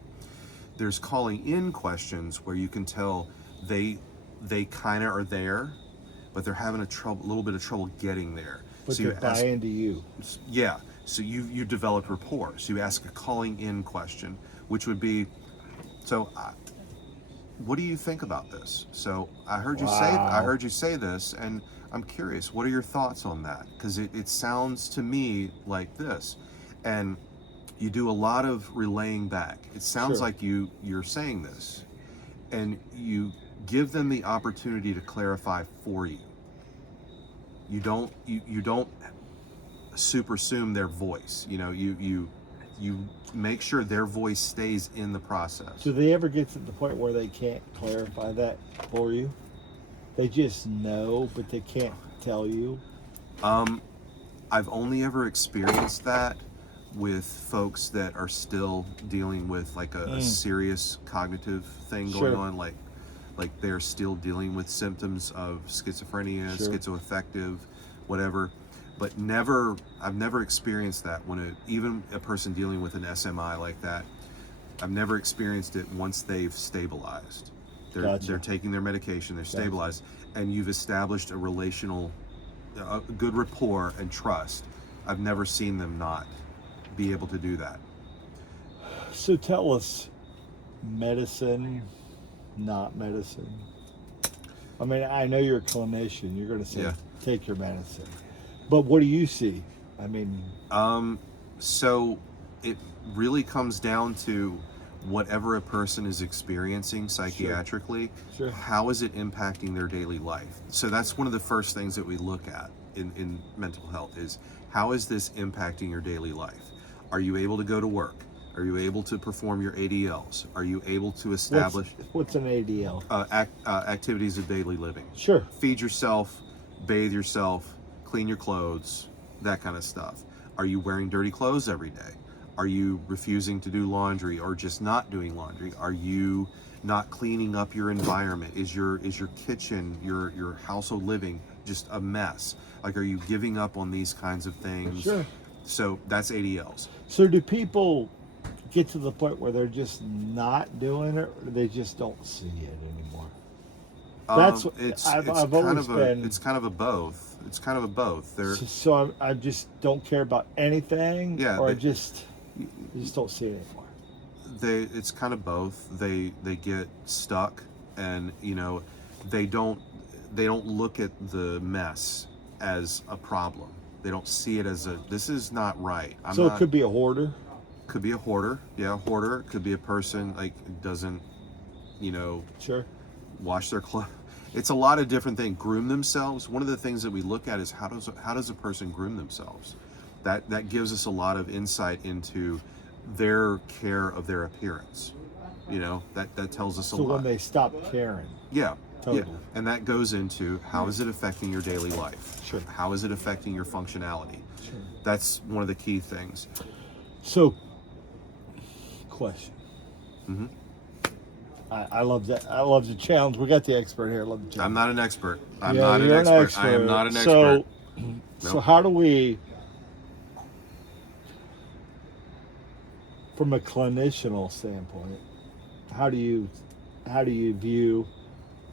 There's calling in questions where you can tell they kind of are there, but they're having a little bit of trouble getting there. But So they you buy ask, into you. yeah. So you developed rapport. So you ask a calling in question, which would be, so what do you think about this? So I heard Wow. you say this, and I'm curious, what are your thoughts on that? Because it sounds to me like this, and you do a lot of relaying back. It sounds Sure. like you're saying this, and you give them the opportunity to clarify for you. You don't supersede their voice. You make sure their voice stays in the process. Do they ever get to the point where they can't clarify that for you? They just know, but they can't tell you. I've only ever experienced that with folks that are still dealing with like a serious cognitive thing going Sure. on, like they're still dealing with symptoms of schizophrenia, Sure. schizoaffective, whatever. But I've never experienced that when even a person dealing with an SMI like that. I've never experienced it once they've stabilized. Gotcha. They're taking their medication, they're stabilized, and you've established a good rapport and trust. I've never seen them not be able to do that. So tell us, medicine, not medicine. I mean, I know you're a clinician. You're going to say, Yeah. take your medicine. But what do you see? I mean, So it really comes down to whatever a person is experiencing psychiatrically. Sure. How is it impacting their daily life? So that's one of the first things that we look at in mental health is, how is this impacting your daily life? Are you able to go to work? Are you able to perform your ADLs? Are you able to establish what's an ADL? activities of daily living? Sure. Feed yourself, bathe yourself, clean your clothes, that kind of stuff. Are you wearing dirty clothes every day? Are you refusing to do laundry or just not doing laundry? Are you not cleaning up your environment? Is your kitchen, your household living just a mess? Like, are you giving up on these kinds of things? Sure. So that's ADLs. So do people get to the point where they're just not doing it, or they just don't see it anymore? That's what I've always been. It's kind of a both. It's kind of a both. So I just don't care about anything, Yeah, or they- I just don't see it anymore. It's kind of both. They get stuck, and they don't look at the mess as a problem. They don't see it as this is not right. It could be a hoarder. Could be a hoarder. Yeah, a hoarder. Could be a person like doesn't, Sure. wash their clothes. It's a lot of different things. Groom themselves. One of the things that we look at is how does a person groom themselves? That gives us a lot of insight into their care of their appearance. That tells us a So lot. when they stop caring. Yeah. Totally. Yeah. And that goes into, how is it affecting your daily life? Sure. How is it affecting your functionality? Sure. That's one of the key things. So, question. Mhm. I love that. I love the challenge. We got the expert here. I love the challenge. I'm not an expert. I'm Yeah, not an you're expert. I am not an expert. So Nope. how do we, from a clinicianal standpoint, how do you view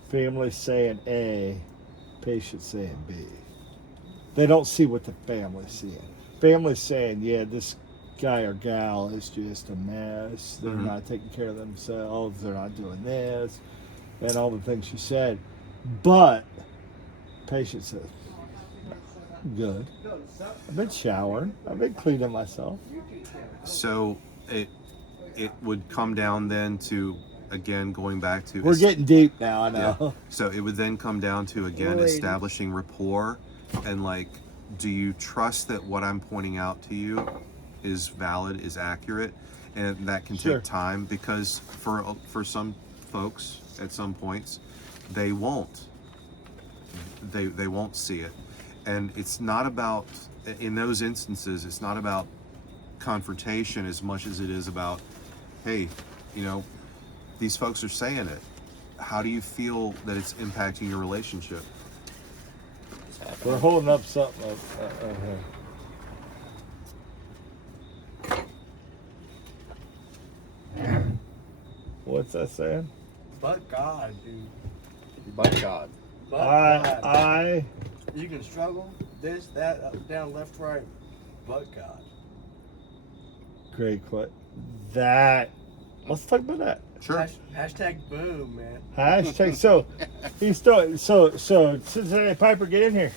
family saying A, patient saying B? They don't see what the family's seeing. Family's saying, yeah, this guy or gal is just a mess. They're Mhm. not taking care of themselves. They're not doing this, and all the things you said. But patient says, good. I've been showering. I've been cleaning myself. So it would come down then to, again, going back to, We're getting deep now, I yeah. know. So it would then come down to, again, Ladies. establishing rapport, and like, do you trust that what I'm pointing out to you is valid, is accurate? And that can Sure. take time, because for some folks at some points they won't see it. And it's not about, in those instances, it's not about confrontation as much as it is about, hey, you know, these folks are saying it. How do you feel that it's impacting your relationship? We're holding up something here. What's that saying? But God, dude. But God. But God. I You can struggle, this, that, up, down, left, right, but God. great quote. That. Let's talk about that. Sure. Hashtag boom, man. Hashtag. So he's still. So Cincinnati Piper, get in here.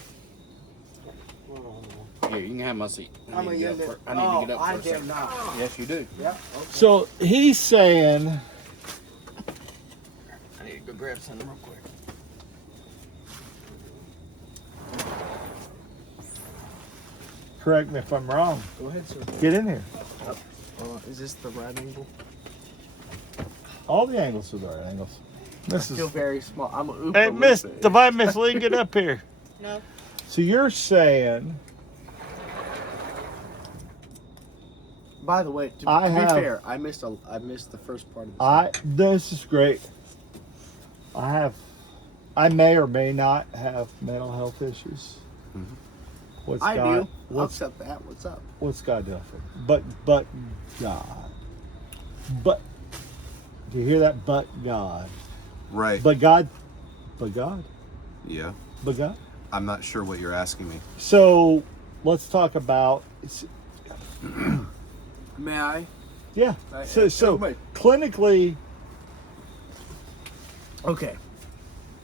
Here, you can have my seat. I'm I need gonna to get get up it. for, I need to get up I for a dare second. not. Yes, you do. Yeah. Okay. So he's saying. I need to go grab something real quick. Correct me if I'm wrong. Go ahead, sir. Get in here. Is this the right angle? All the angles are the right angles. This I is. feel very small. I'm a Oompa Hey, Miss Loompa. Divine Miss Lee, get up here. No. So you're saying By the way, to I be have- fair, I missed the first part of this. this is great. I may or may not have mental health issues. Mhm. What's I God? do. I'll What's accept that. What's up? what's God doing for me? But God. But do you hear that? But God. Right. But God. But God. Yeah. But God. I'm not sure what you're asking me. So let's talk about. May I? Yeah. So wait. clinically. Okay.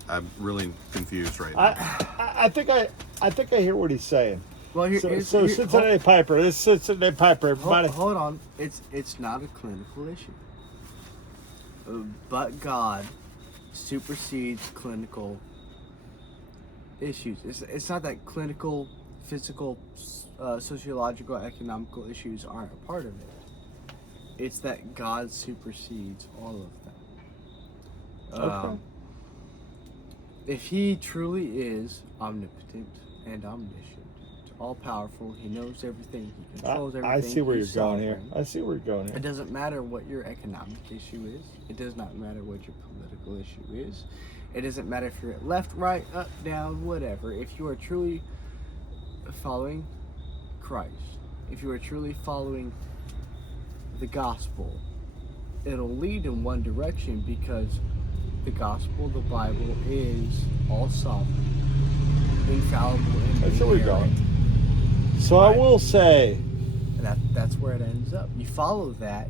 I'm really confused right now. I think I hear what he's saying. Well, here, So, here's, so here- Cincinnati Piper. This is Cincinnati Piper. Everybody. hold on. It's not a clinical issue. But God supersedes clinical issues. It's not that clinical, physical, sociological, economical issues aren't a part of it. It's that God supersedes all of them. Okay. If He truly is omnipotent and omniscient, all powerful, He knows everything, He controls everything. I see where you're He's going here. sovereign. I see where you're going It here. doesn't matter what your economic issue is. It does not matter what your political issue is. It doesn't matter if you're at left, right, up, down, whatever. If you are truly following Christ, if you are truly following the gospel, it'll lead in one direction because the gospel, the Bible, is all sovereign, infallible, and That's where we're inerrant. going. So I Right. will say, And that's where it ends up. You follow that,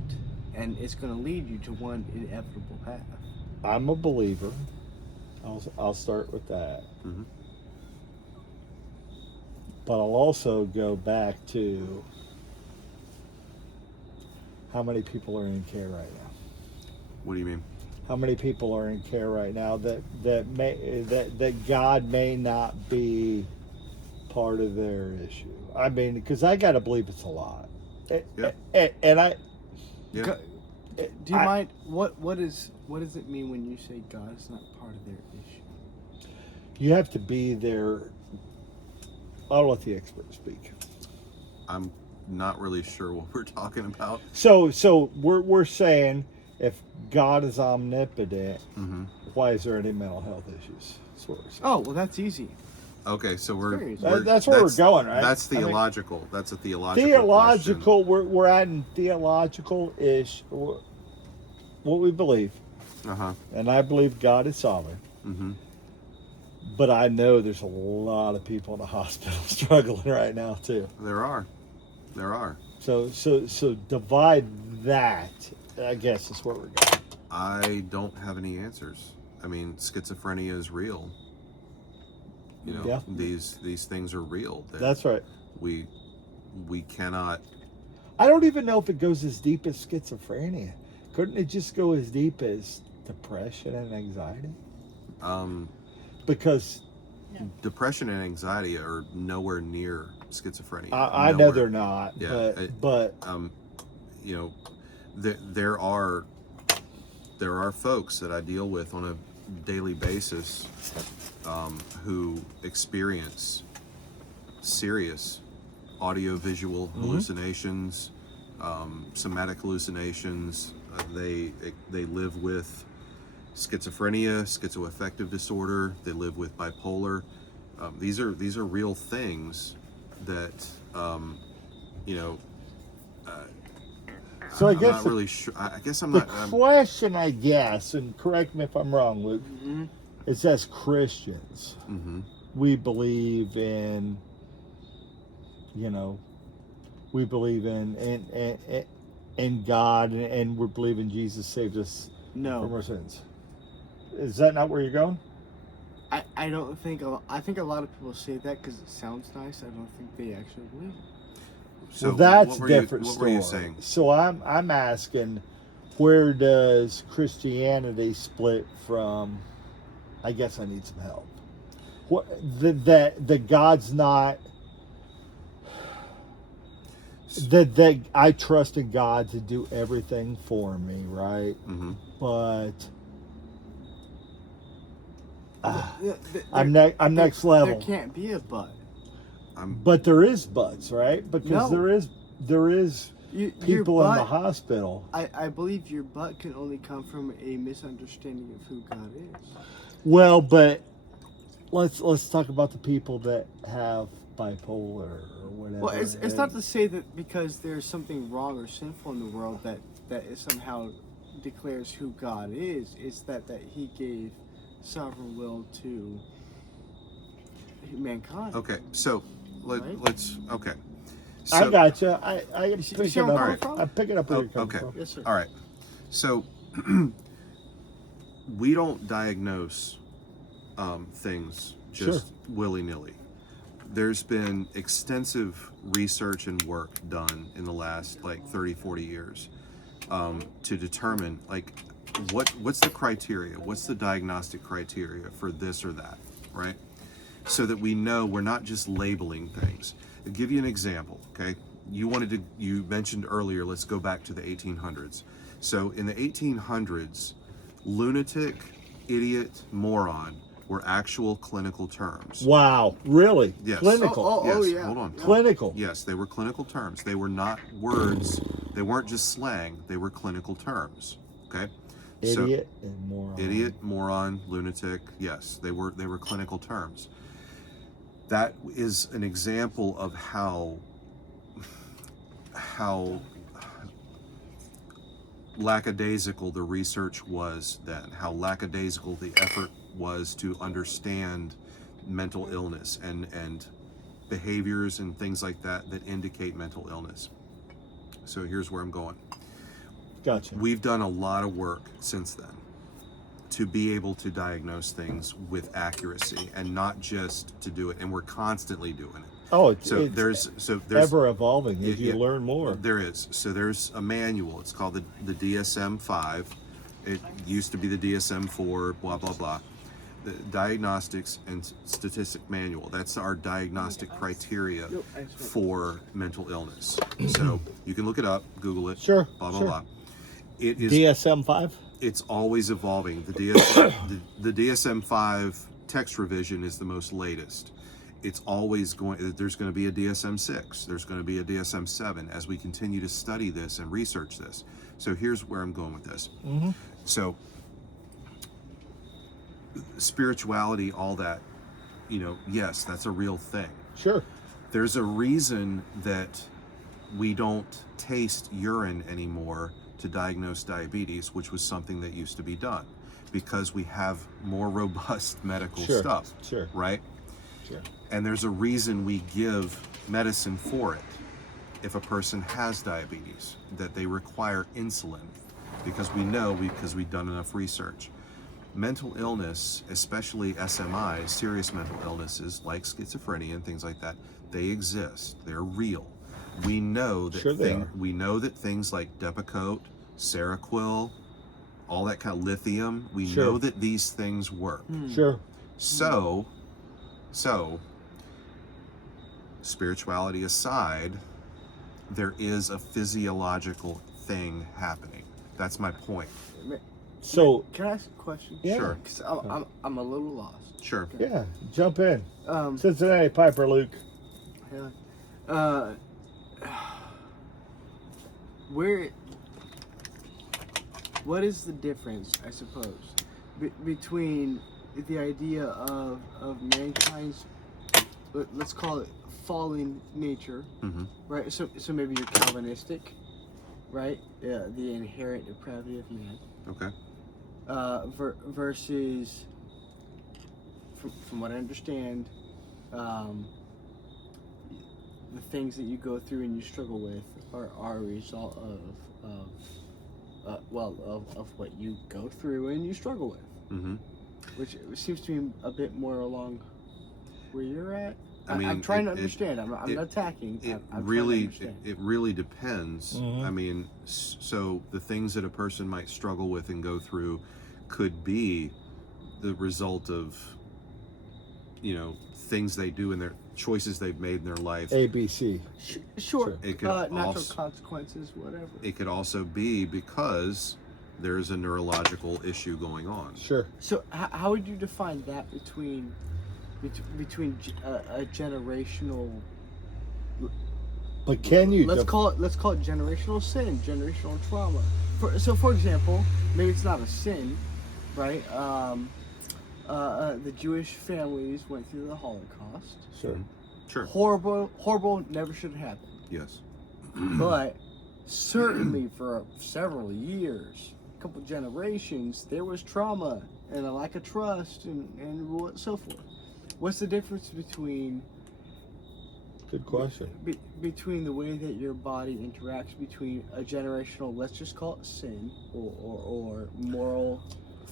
and it's going to lead you to one inevitable path. I'm a believer. I'll start with that. Mhm. But I'll also go back to how many people are in care right now. What do you mean? How many people are in care right now that God may not be part of their issue? I mean, because I got to believe it's a lot. And I. Yeah. Go- Do you mind? What does it mean when you say God is not part of their issue? You have to be there. I'll let the expert speak. I'm not really sure what we're talking about. So we're saying if God is omnipotent, Mm-hmm. why is there any mental health issues? That's what we're saying. Oh, well, that's easy. Okay, so we're, Very easy. That's where we're going, right? That's I mean, theological. That's a theological. Theological. We're adding theological ish. What we believe, Uh huh. and I believe God is sovereign. Mm-hmm. But I know there's a lot of people in the hospital struggling right now too. There are. So divide that. I guess is where we're going. I don't have any answers. I mean, schizophrenia is real. You know, Yeah. these things are real. That's right. We cannot. I don't even know if it goes as deep as schizophrenia. Couldn't it just go as deep as depression and anxiety? Because Depression and anxiety are nowhere near schizophrenia. I know Nowhere. they're not. Yeah, but You know, there are folks that I deal with on a daily basis who experience serious audio-visual hallucinations, somatic hallucinations, They live with schizophrenia, schizoaffective disorder. They live with bipolar. These are real things that you know. So I I'm guess not really sure. I guess I'm the not. question, I guess, and correct me if I'm wrong, Luke, Mm-hmm. is as Christians, Mhm. we believe in, we believe in God, and we believe in Jesus saved us from No, our sins. Is that not where you're going? I don't think. I think a lot of people say that because it sounds nice. I don't think they actually believe it. So Well, that's what were different you, what story. were you saying? So I'm asking, where does Christianity split from? I guess I need some help. What that God's not that I trust in God to do everything for me, right? Mm-hmm. But I'm There- next level. There can't be a but. But there is buts, right? Because No. there is Your people in the butt- hospital. I believe your butt can only come from a misunderstanding of who God is. Well, but let's talk about the people that have bipolar or whatever. Well, it's not to say that because there's something wrong or sinful in the world that it somehow declares who God is. It's that He gave sovereign will to mankind. Okay, so Right? let's. Okay. I So, gotcha. I see pick it where I'm up. coming from? I'm picking up where you're coming okay. from. Yes, sir. All right. So we don't diagnose things just willy-nilly. There's been extensive research and work done in the last 30, 40 years to determine what's the criteria, what's the diagnostic criteria for this or that, right? So that we know we're not just labeling things. I'll give you an example, okay? You mentioned earlier, let's go back to the 1800s. So in the 1800s, lunatic, idiot, moron were actual clinical terms. Wow, really? Yes. Clinical. Yes, yeah. hold on. Clinical. Yes, they were clinical terms. They were not words. They weren't just slang. They were clinical terms. Okay. Idiot and moron. Idiot, moron, lunatic. Yes, they were clinical terms. That is an example of how lackadaisical the research was then, how lackadaisical the effort was to understand mental illness and behaviors and things like that indicate mental illness. So here's where I'm going. Gotcha. We've done a lot of work since then to be able to diagnose things with accuracy and not just to do it, and we're constantly doing it. Oh, So there's ever evolving as you Yeah, learn more. There is. So there's a manual. It's called the DSM-5. It used to be the DSM-4, blah, blah, blah. The Diagnostics and Statistic Manual. That's our diagnostic criteria for mental illness. So you can look it up, Google it, Sure, blah, blah, sure. blah. It is. DSM-5? It's always evolving. The DSM-5 text revision is the most latest. It's always going, there's going to be a DSM-6, there's going to be a DSM-7 as we continue to study this and research this. So here's where I'm going with this. Mm-hmm. So spirituality, all that, yes, that's a real thing. Sure. There's a reason that we don't taste urine anymore to diagnose diabetes, which was something that used to be done, because we have more robust medical stuff, Sure. right? Sure. And there's a reason we give medicine for it. If a person has diabetes, that they require insulin, because we've done enough research. Mental illness, especially SMIs, serious mental illnesses like schizophrenia and things like that, they exist. They're real. We know that Sure they are. we know that things like Depakote, Seroquel, all that kind of lithium, we Sure. know that these things work. Sure. So, spirituality aside, there is a physiological thing happening. That's my point. So, Can I ask a question? yeah. Sure. 'Cause I'm a little lost. Sure. Yeah, jump in. Um, Cincinnati Piper, Luke. yeah. Where what is the difference, I suppose, between the idea of mankind's, let's call it fallen nature, right? So maybe you're Calvinistic, right? The inherent depravity of man. Okay. Versus, from what I understand, the things that you go through and you struggle with are a result of what you go through and you struggle with. Which seems to be a bit more along where you're at. I mean, I'm trying to understand. I'm not attacking. I'm really, trying to understand. it really depends. I mean, so the things that a person might struggle with and go through could be the result of, things they do in their choices they've made in their life. ABC. Sure. It could natural also, consequences, whatever. It could also be because there's a neurological issue going on. Sure. So how would you define that between a generational? But can you? Let's call it generational sin, generational trauma. For example, maybe it's not a sin, right? The Jewish families went through the Holocaust. Sure. Horrible, never should have happened. Yes. But certainly for several years, a couple generations, there was trauma and a lack of trust and so forth. What's the difference between? Good question. Between the way that your body interacts between a generational, let's just call it sin, or moral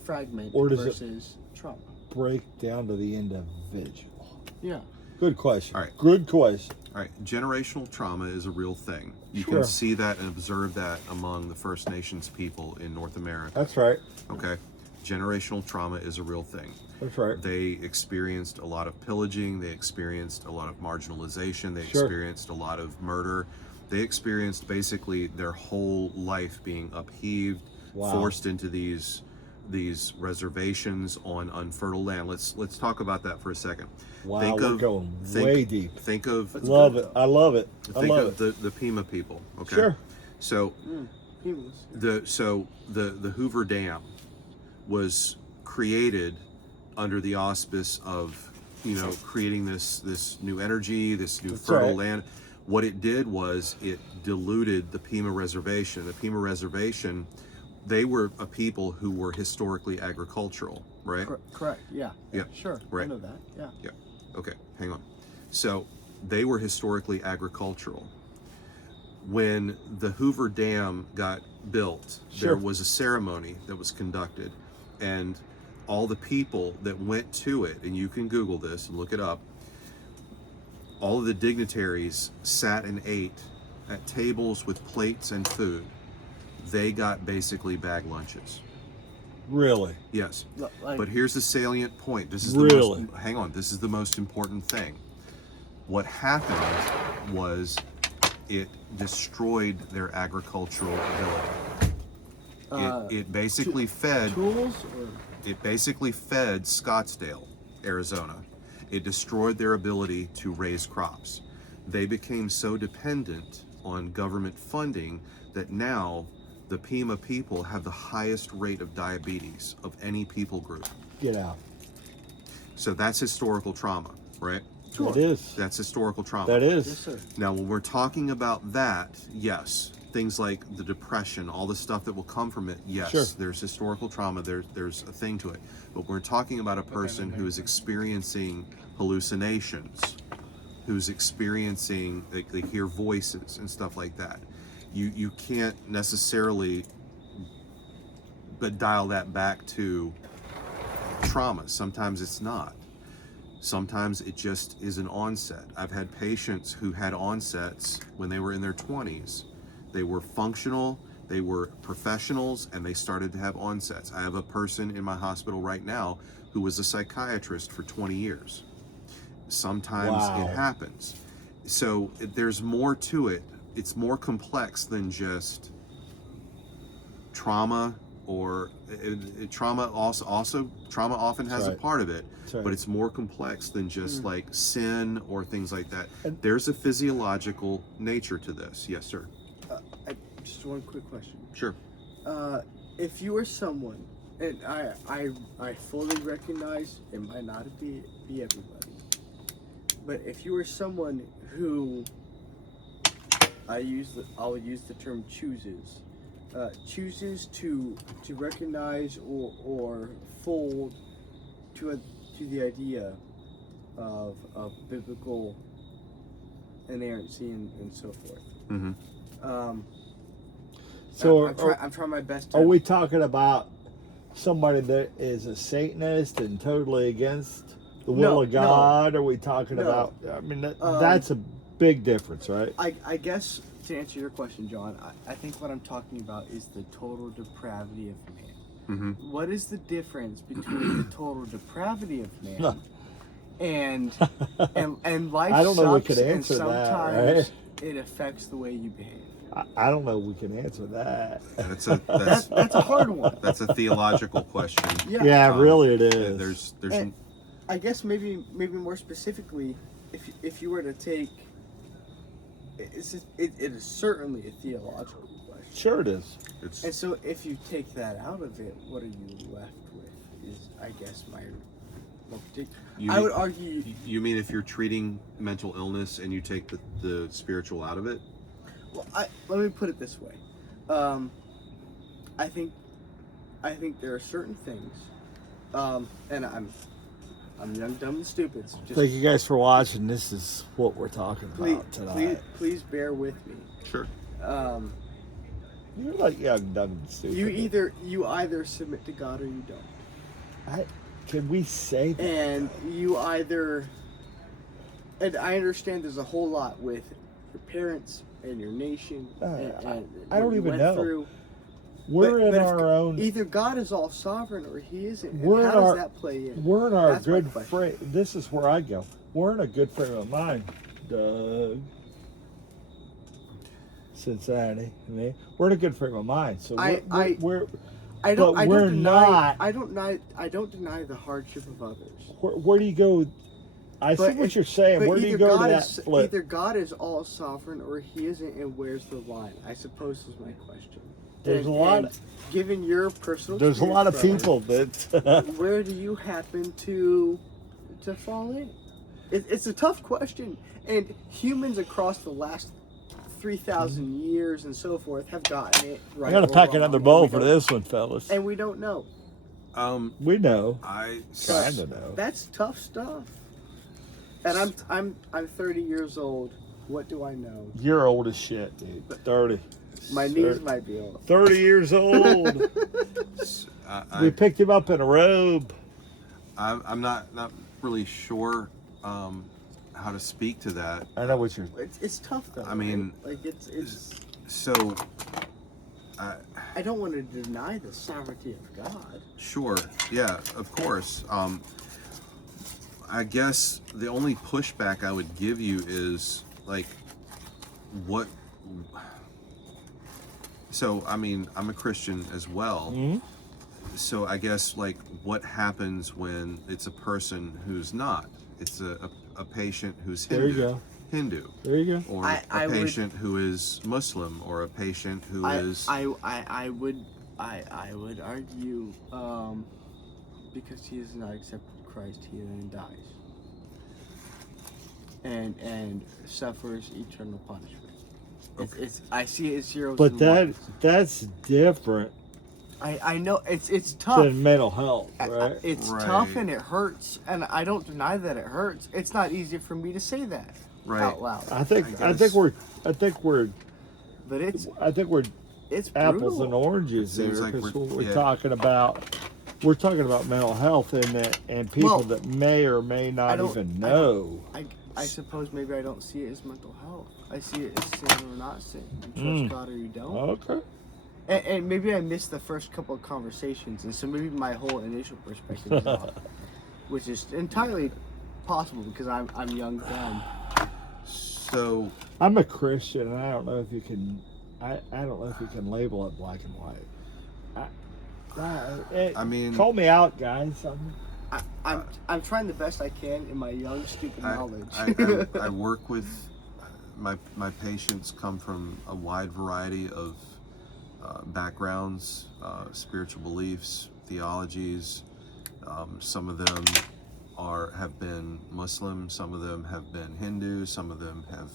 fragment Or does versus trauma. Break down to the individual. Yeah. Good question. All right. Good question. All right, generational trauma is a real thing. You Sure. can see that and observe that among the First Nations people in North America. That's right. Okay, generational trauma is a real thing. That's right. They experienced a lot of pillaging, they experienced a lot of marginalization, they Sure. experienced a lot of murder. They experienced basically their whole life being upheaved, Wow. forced into these reservations on unfertile land. Let's talk about that for a second. Wow, we're going way deep. Think of Love it. I love it. think of the Pima people. Okay. Sure. So Humans. the Hoover Dam was created under the auspice of creating this new energy, this new fertile right. land. What it did was it diluted the Pima Reservation. The Pima Reservation, they were a people who were historically agricultural, right? Correct. Yeah. Yeah. Sure. Right. I know that. Yeah. Yeah. Okay, hang on. So they were historically agricultural. When the Hoover Dam got built, Sure. there was a ceremony that was conducted, and all the people that went to it, and you can Google this and look it up, all of the dignitaries sat and ate at tables with plates and food. They got basically bag lunches. Really? Yes. Like, But here's the salient point. This is Really? the most, hang on, this is the most important thing. What happened was it destroyed their agricultural ability. It basically fed tools or it basically fed Scottsdale, Arizona. It destroyed their ability to raise crops. They became so dependent on government funding that now the Pima people have the highest rate of diabetes of any people group. Get out. So that's historical trauma, right? Sure. It is. That's historical trauma. That is. yes, sir. Now, when we're talking about that, yes, things like the depression, all the stuff that will come from it, yes, Sure. there's historical trauma, there's a thing to it. But we're talking about a person who is experiencing hallucinations, who's experiencing, they hear voices and stuff like that. You can't necessarily but dial that back to trauma. Sometimes it's not. Sometimes it just is an onset. I've had patients who had onsets when they were in their 20s. They were functional, they were professionals, and they started to have onsets. I have a person in my hospital right now who was a psychiatrist for 20 years. Sometimes Wow. it happens. So there's more to it. It's more complex than just trauma, or trauma also trauma often has a right. part of it, right. but it's more complex than just like sin or things like that. There's a physiological nature to this. Yes, sir. Just one quick question. Sure. if you are someone, and I fully recognize it might not be everybody, but if you are someone who I'll use the term chooses to recognize or fold to the idea of biblical inerrancy and so forth. Mm-hmm. So I'm trying my best to. are we talking about somebody that is a Satanist and totally against the will of God? Are we talking about? I mean, that's a big difference, right? I guess to answer your question, John, I think what I'm talking about is the total depravity of man. Mm-hmm. What is the difference between the total depravity of man and life I don't know we sucks could and answer that, sometimes right? it affects the way you behave? I don't know we can answer that. That's That's a hard one. that's a theological question. Yeah, really it is. There's And I guess maybe more specifically, if you were to take, it is certainly a theological question. Sure it is. And so if you take that out of it, what are you left with? Is I guess my more particular. I would argue. You mean if you're treating mental illness and you take the spiritual out of it? Well, let me put it this way. I think there are certain things, and I'm young, dumb, and stupid. So just Thank you guys for watching. This is what we're talking about tonight. please bear with me. Sure. You're like young, dumb, and stupid. You either submit to God or you don't. Can we say that? And you either, and I understand there's a whole lot with your parents and your nation. And I don't what you even went know. through. We're But in if our own. Either God is all sovereign or He isn't. And We're in how does our- that play in? We're in our That's my good question. frame. This is where I go. We're in a good frame of mind, Doug. Cincinnati. I mean, we're in a good frame of mind. So we're I don't deny. not. I don't deny the hardship of others. Where do you go? I see But what you're saying. But Where do you either go God to that is flip? either God is all sovereign or He isn't, and where's the line? I suppose is my question. There's And- a lot. and given your personal. There's a lot of experience, people that. brother, where do you happen to fall in? It's a tough question, and humans across the last 3,000 years and so forth have gotten it right. I gotta or pack wrong, another and bowl we for don't- this one, fellas. and we don't know. We know. I Kinda know. That's tough stuff. And I'm 30 years old. What do I know? You're old as shit, dude. 30. My knees might be old. 30 years old. We picked him up in a robe. I'm not really sure how to speak to that. I know what you're. It's tough though. I mean, right? Like it's. So, I don't want to deny the sovereignty of God. sure, yeah, of course. I guess the only pushback I would give you is like, what? So, I mean, I'm a Christian as well. Mhm. So I guess like what happens when it's a person who's not? It's a patient who's Hindu. There you go. Hindu. There you go. Or I a would- patient who is Muslim, or a patient who is. I would argue because he has not accepted Christ, he then dies and suffers eternal punishment. It's I see it as zeros. But and ones. that's different I know it's tough. than mental health, right? It's Right. tough and it hurts, and I don't deny that it hurts. It's not easy for me to say that Right. out loud, I think guess. we're but it's apples brutal. and oranges It there seems like because we're- we're yeah. talking about mental health and people Well, that may or may not don't- even I know. I suppose maybe I don't see it as mental health. I see it as sin or not sin. You trust God or you don't. Okay. And maybe I missed the first couple of conversations, and so maybe my whole initial perspective is off, which is entirely possible because I'm young, dumb. So I'm a Christian, and I don't know if you can. I don't know if you can label it black and white. I mean- call me out, guys. I'm trying the best I can in my young, stupid knowledge. I work with my patients come from a wide variety of backgrounds, spiritual beliefs, theologies. Some of them have been Muslim, some of them have been Hindu, some of them have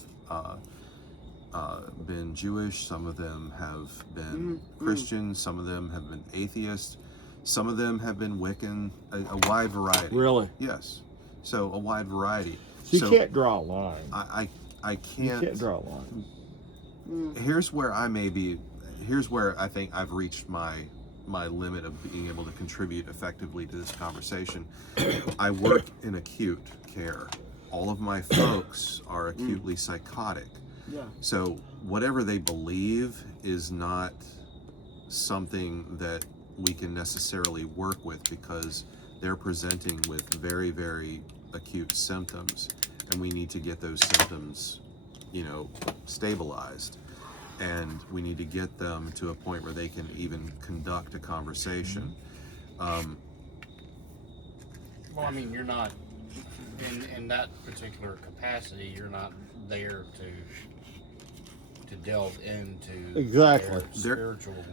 been Jewish, some of them have been Christian, some of them have been atheist, some of them have been Wiccan, a wide variety. Really? Yes. So a wide variety. So you can't draw a line. I can't. You can't draw a line. Here's where I think I've reached my limit of being able to contribute effectively to this conversation. I work in acute care. All of my folks are acutely psychotic. Yeah. So whatever they believe is not something that we can necessarily work with, because they're presenting with very, very acute symptoms, and we need to get those symptoms, stabilized. And we need to get them to a point where they can even conduct a conversation. Well, I mean, you're not in that particular capacity. You're not there to delve into Exactly. their spiritual.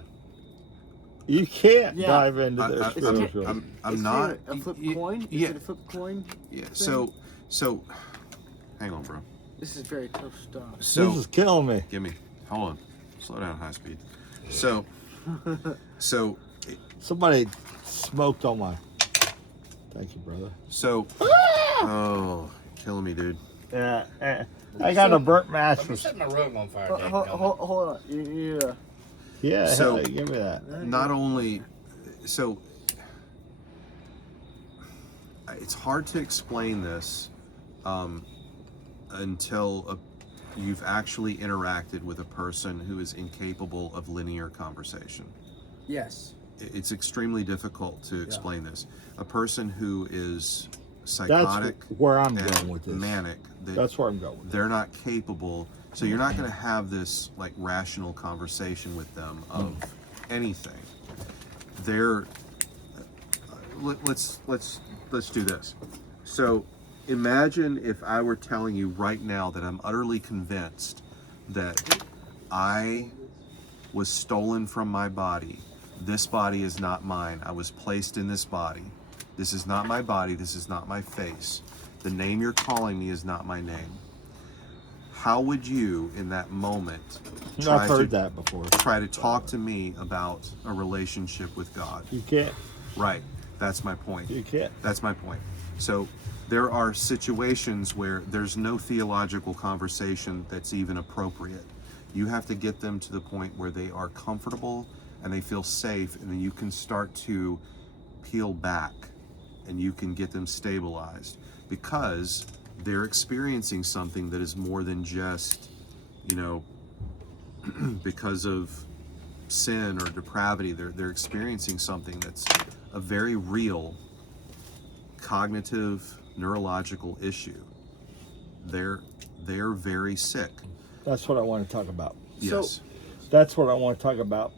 You can't Yeah. dive into their I- spiritual. I'm Is not. it a flip coin? Is Yeah. it a flip coin? Yeah. thing? So, hang on, bro. This is very tough stuff. So This is killing me. hold on, slow down, high speed. So Somebody smoked on my. Thank you, brother. Oh, killing me, dude. Yeah, I got a burnt Let me mattress. set my robe on fire. Hold, Dave. hold on. Yeah. Yeah, So- hell, give me that. Not only, so it's hard to explain this until you've actually interacted with a person who is incapable of linear conversation. Yes. It's extremely difficult to explain this. A person who is That's psychotic where I'm and going with this. manic, That's where I'm going with they're not capable. So you're not going to have this like rational conversation with them of anything. They're let's do this. So imagine if I were telling you right now that I'm utterly convinced that I was stolen from my body. This body is not mine. I was placed in this body. This is not my body. This is not my face. The name you're calling me is not my name. How would you, in that moment, I've heard that before. try to talk to me about a relationship with God? You can't. Right. That's my point. You can't. That's my point. So there are situations where there's no theological conversation that's even appropriate. You have to get them to the point where they are comfortable and they feel safe, and then you can start to peel back and you can get them stabilized, because they're experiencing something that is more than just, because of sin or depravity. They're experiencing something that's a very real cognitive, neurological issue. They're very sick. That's what I want to talk about. Yes. That's what I want to talk about.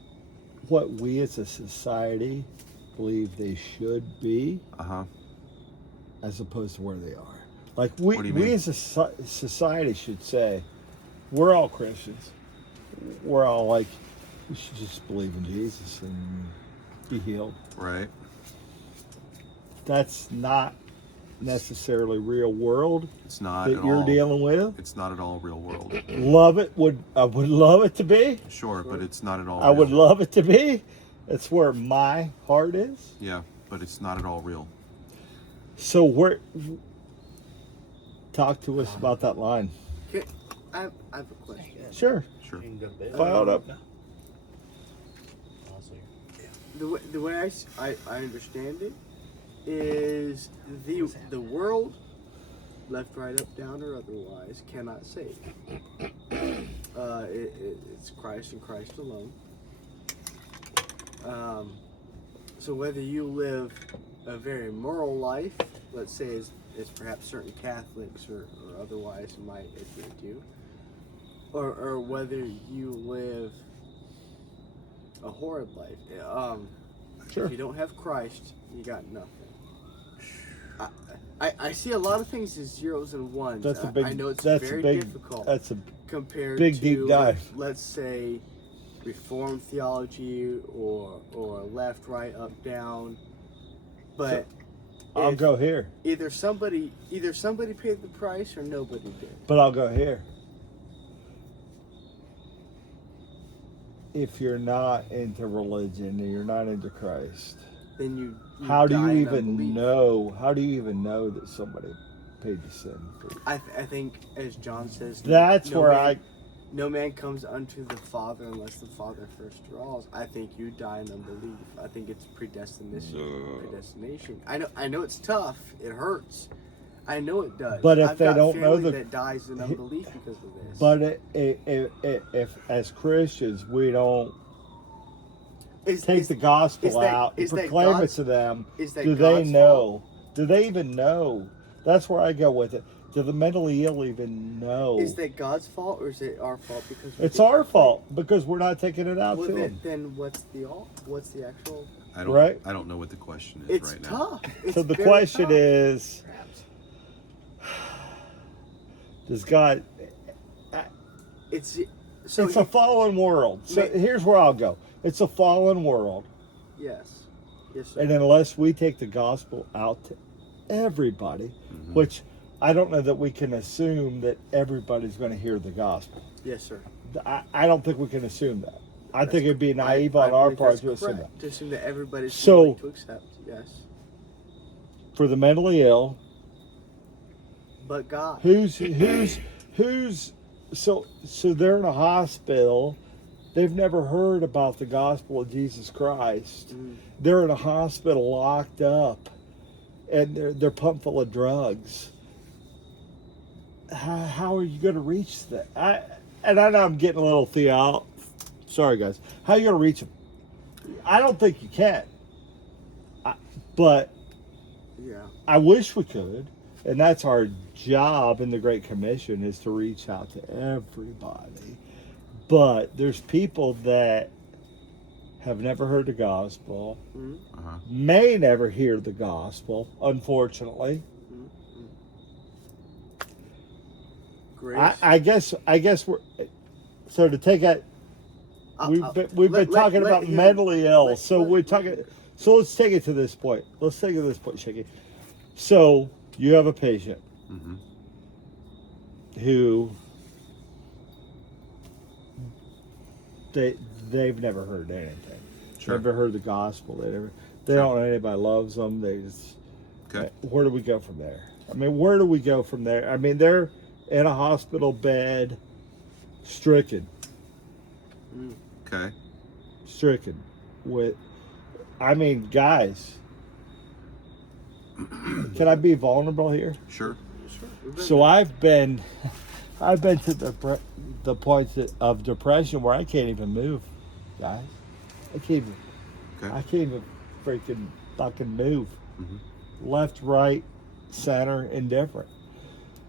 What we as a society believe they should be, as opposed to where they are. Like What do you mean? we as a society should say, we're all Christians. We're all like, we should just believe in Jesus and be healed. Right. That's not necessarily real world It's not that at you're all. dealing with. It's not at all real world. I would love it to be. Sure, but it's not at all. I would real. love it to be. That's where my heart is. Yeah, but it's not at all real. So talk to us about that line. Okay, I have a question. Sure. Sure. You can go to bed. File it up. I'll see. The way I understand it is the world, left, right, up, down, or otherwise, cannot save. It's Christ and Christ alone. So whether you live a very moral life, let's say as perhaps certain Catholics or otherwise might adhere to, or whether you live a horrid life. Sure. If you don't have Christ, you got nothing. I see a lot of things as zeros and ones. That's a big. I know it's that's very a big, difficult That's a compared big, to, deep dive. let's say, Reformed theology or left, right, up, down. But I'll go here. either somebody paid the price or nobody did. But I'll go here. If you're not into religion and you're not into Christ, Then you how do die you in even unbelief. know? How do you even know that somebody paid the sin for you? I think, as John says, That's no where man, no man comes unto the Father unless the Father first draws. I think you die in unbelief. I think it's predestination. I know it's tough. It hurts. I know it does. But if I've they got don't know family the- that dies in unbelief because of this. But if as Christians we don't take the gospel out and proclaim it to them, is that do they God's know? Do they even know? That's where I go with it. Do the mentally ill even know? Is that God's fault or is it our fault because we It's didn't our proclaim? fault because we're not taking it out Well, to them. then what's the actual? I don't. Right. I don't know what the question is It's right now. tough. It's So the very question tough. is, does God? It's It's a fallen world. So Ma- here's where I'll go. It's a fallen world, yes, sir. and unless we take the gospel out to everybody, Mhm. which I don't know that we can assume that everybody's going to hear the gospel. Yes, sir. I don't think we can assume that. I think it'd be naive I on our believe part that's to assume that. correct. To assume that everybody's So- willing to accept. Yes, For the mentally ill, but God. who's so they're in a hospital. They've never heard about the gospel of Jesus Christ. Mm. They're in a hospital locked up, and they're pumped full of drugs. How are you going to reach that? I know I'm getting a little Sorry, guys. How are you going to reach them? I don't think you can. But Yeah. I wish we could, and that's our job in the Great Commission is to reach out to everybody. But there's people that have never heard the gospel, Mm. Uh-huh. may never hear the gospel, unfortunately. Grace. I guess we're so to take it. We've been talking about him- mentally ill, let- so let- we're talking. So let's take it to this point. Let's take it to this point, Shakey. So you have a patient Mm-hmm. who they've never heard anything. Sure. Never heard the gospel. They don't know anybody loves them. They just. Okay. Where do we go from there? I mean, where do we go from there? I mean, they're in a hospital bed, stricken Okay. with. I mean, guys. Can I be vulnerable here? Sure. So I've been to the points of depression where I can't even move, guys. I can't even. Okay. I can't even freaking fucking move. Mhm. Left, right, center, indifferent.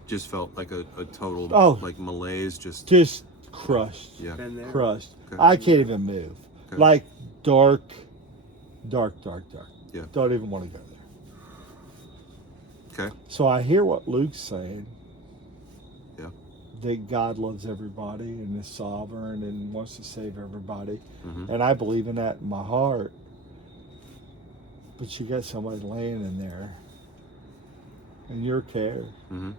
Just felt like a total Oh. like malaise. Just Just crushed. yeah. Been there. Crushed. Okay. I can't even move. Okay. Like dark. Yeah. Don't even want to go there. Okay. So I hear what Luke's saying. Yeah. That God loves everybody and is sovereign and wants to save everybody. Mhm. And I believe in that in my heart. But you got somebody laying in there in your care. Mhm.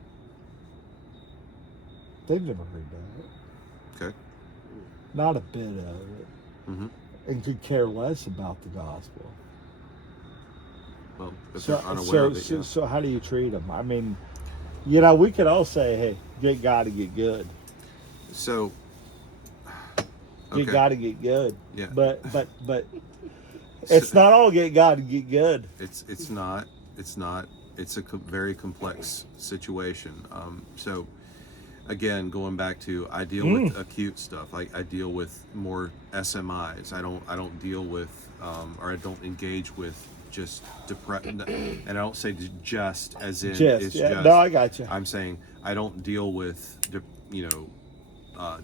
They've never heard that. Okay. Not a bit of it. Mhm. And could care less about the gospel. Well, if So, they're unaware so, of it, so, yeah. so how do you treat them? I mean, you know, we could all say, hey, get God to get good. So. Get God to get good. Yeah. But it's not all get God to get good. It's not. It's a very complex situation. So, again, going back to, I deal with acute stuff. I deal with more SMIs. I don't deal with or I don't engage with just depression. And I don't say just as in it's Yeah. just. No, I got you. I'm saying I don't deal with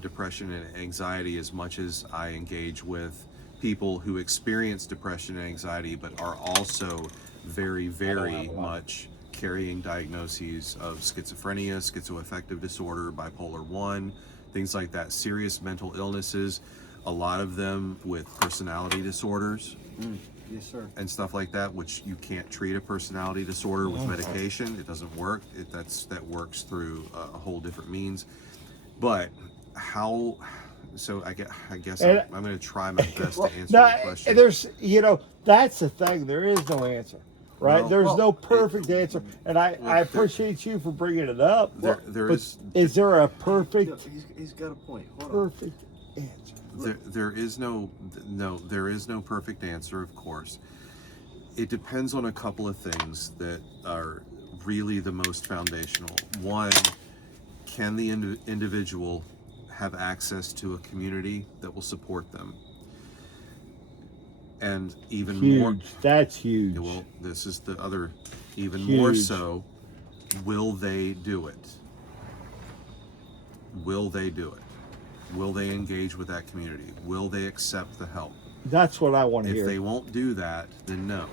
depression and anxiety as much as I engage with people who experience depression and anxiety but are also very, very much carrying diagnoses of schizophrenia, schizoaffective disorder, bipolar 1, things like that, serious mental illnesses. A lot of them with personality disorders Yes, sir. and stuff like that, which you can't treat a personality disorder with medication. It doesn't work. That works through a whole different means. But how? So I guess And- I'm going to try my best to answer No, the question. there's, that's the thing. There is no answer, right? Well, There's no perfect answer, and I appreciate you for bringing it up. There but is there a perfect, He's got a point. Hold on. perfect answer? There is no perfect answer, of course. It depends on a couple of things that are really the most foundational. One, can the individual have access to a community that will support them? And even more, Huge. That's huge. well, this is the other, even Huge. more so, will they do it? Will they do it? Will they engage with that community? Will they accept the help? That's what I want to If hear. they won't do that, then no.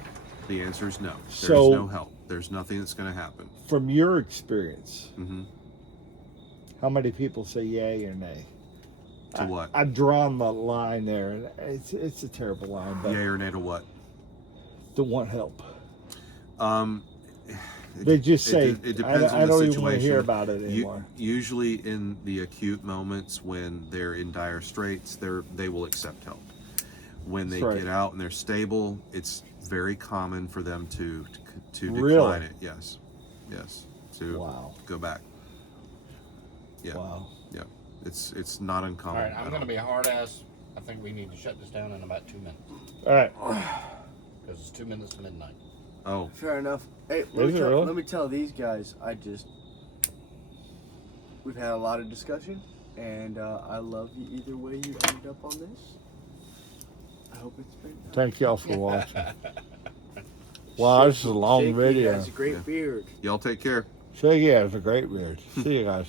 The answer is no. There's So- no help. There's nothing that's going to happen. From your experience, Hmm. how many people say yay or nay? To what? I've drawn the line there, and it's a terrible line, but Yay or nay to what? to want help. It- They just say, it depends I on the don't situation. even want to hear about it anymore. Usually in the acute moments when they're in dire straits, they will accept help. When they That's right. get out and they're stable, it's very common for them to Really? decline it. Yes, to Wow. go back. Yeah, Wow. yeah. It's not All uncommon. right, I'm at going to all. be a hard ass. I think we need to shut this down in about 2 minutes All right. because it's 2 minutes to midnight. Oh, Fair enough. Hey, Is it really? let me tell these guys. We've had a lot of discussion, and I love you either way you ended up on this. I hope it's been. Thank y'all for watching. Wow, this is a long Shakey video. has a great Yeah. beard. y'all take care. Shakey has a great beard. See you guys.